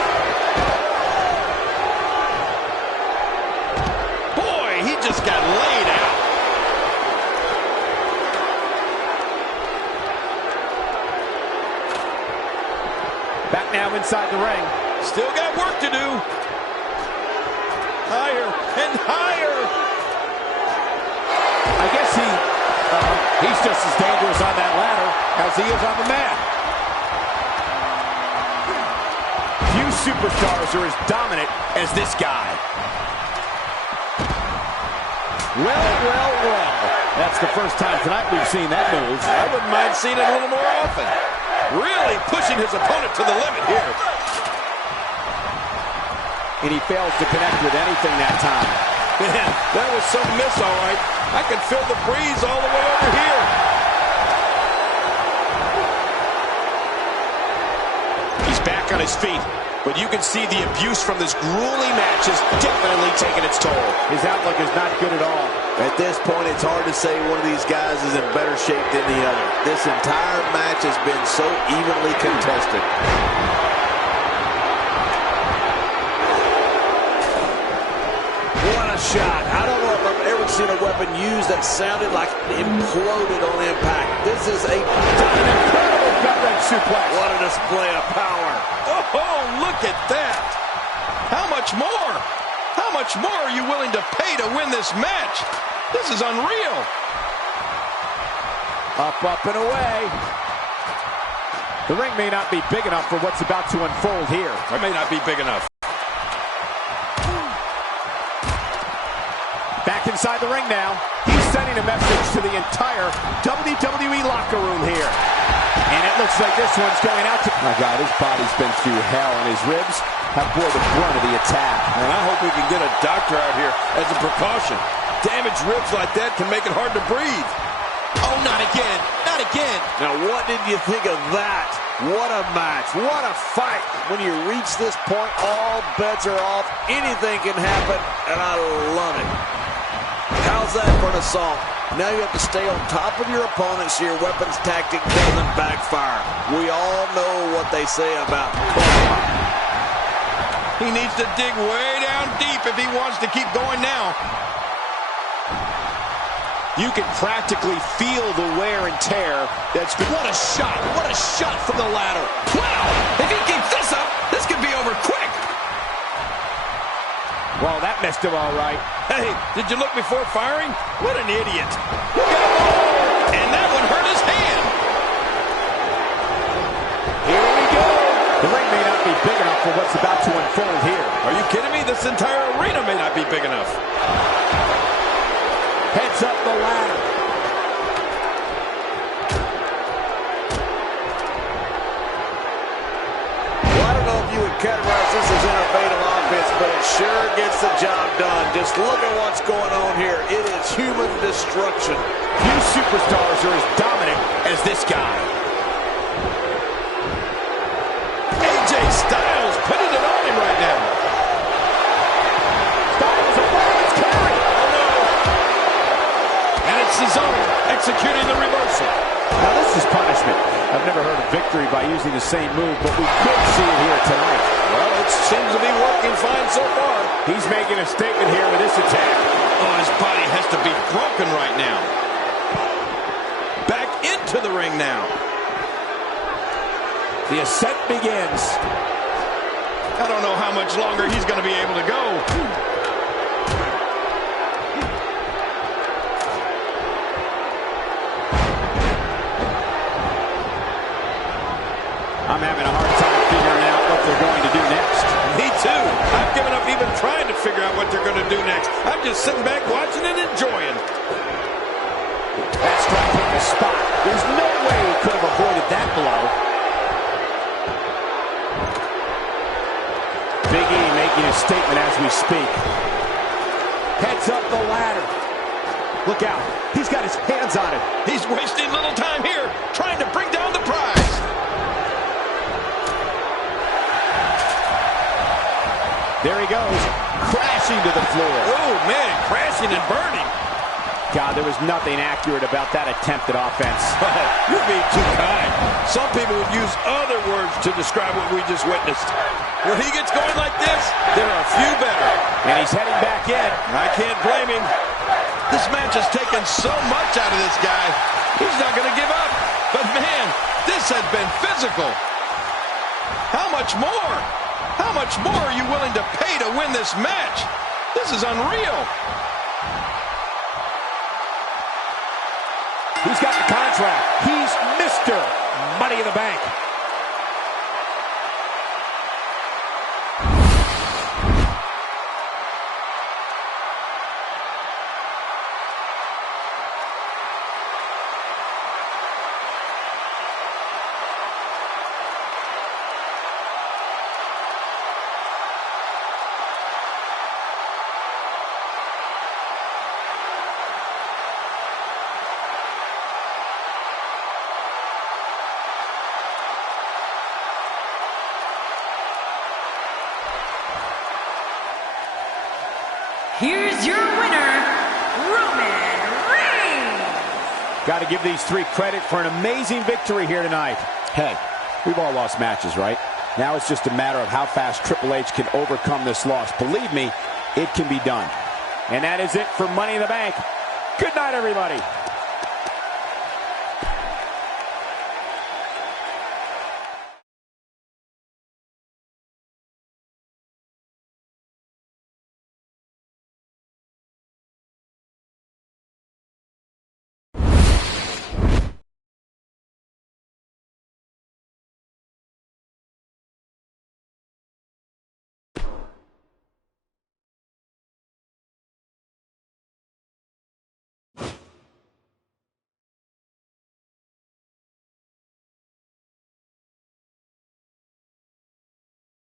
Boy, he just got laid out. Back now inside the ring. Still got work to do. Higher and higher. I guess he's just as dangerous on that ladder as he is on the mat. Few superstars are as dominant as this guy. Well. That's the first time tonight we've seen that move. I wouldn't mind seeing it a little more often. Really pushing his opponent to the limit here. And he fails to connect with anything that time. Man, that was some miss, all right. I can feel the breeze all the way over here. He's back on his feet, but you can see the abuse from this grueling match has definitely taken its toll. His outlook is not good at all. At this point, it's hard to say one of these guys is in better shape than the other. This entire match has been so evenly contested. What a shot. I don't know if I've ever seen a weapon used that sounded like it imploded on impact. This is an Incredible gut-wrench suplex. What a display of power. Oh, look at that. How much more? How much more are you willing to pay to win this match? This is unreal. Up and away. The ring may not be big enough for what's about to unfold here. It may not be big enough. Back inside the ring now. He's sending a message to the entire WWE locker room here. And it looks like this one's going out to... My God, his body's been through hell, and his ribs have bore the brunt of the attack. And I hope we can get a doctor out here as a precaution. Damaged ribs like that can make it hard to breathe. Oh, not again. Not again. Now, what did you think of that? What a match. What a fight. When you reach this point, all bets are off. Anything can happen, and I love it. How's that for an assault? Now you have to stay on top of your opponent so your weapons tactic doesn't backfire. We all know what they say about Cole. He needs to dig way down deep if he wants to keep going now. You can practically feel the wear and tear that's been... What a shot. What a shot from the ladder. Wow! If he keeps this up, this could be over quick. Well, that missed him all right. Hey, did you look before firing? What an idiot. Look at him roll. And that one hurt his hand. Here we go. The ring may not be big enough for what's about to unfold here. Are you kidding me? This entire arena may not be big enough. Heads up the ladder. Well, I don't know if you would categorize this as innovative offense, but it sure gets the job done. Just look at what's going on here. It is human destruction. Few superstars are as dominant as this guy. AJ Styles putting it on him right now. Styles applies his carry. Oh, no. And it's Cesaro executing the reversal. Now this is punishment. I've never heard of victory by using the same move, but we could see it here tonight. Well, it seems to be working fine so far. He's making a statement here with this attack. Oh, his body has to be broken right now. Back into the ring now. The ascent begins. I don't know how much longer he's going to be able to go. I'm having a hard time figuring out what they're going to do next. Me too. I've given up even trying to figure out what they're going to do next. I'm just sitting back watching and enjoying. That strike hit the spot. There's no way he could have avoided that blow. Big E making a statement as we speak. Heads up the ladder. Look out. He's got his hands on it. He's wasting little time here, trying to bring down the prize. There he goes, crashing to the floor. Oh, man, crashing and burning. God, there was nothing accurate about that attempted offense. Oh, you're being too kind. Some people would use other words to describe what we just witnessed. When he gets going like this, there are a few better. And he's heading back in. I can't blame him. This match has taken so much out of this guy. He's not going to give up. But, man, this has been physical. How much more? How much more are you willing to pay to win this match? This is unreal. He's got the contract. He's Mr. Money in the Bank. Here's your winner, Roman Reigns. Got to give these three credit for an amazing victory here tonight. Hey, we've all lost matches, right? Now it's just a matter of how fast Triple H can overcome this loss. Believe me, it can be done. And that is it for Money in the Bank. Good night, everybody.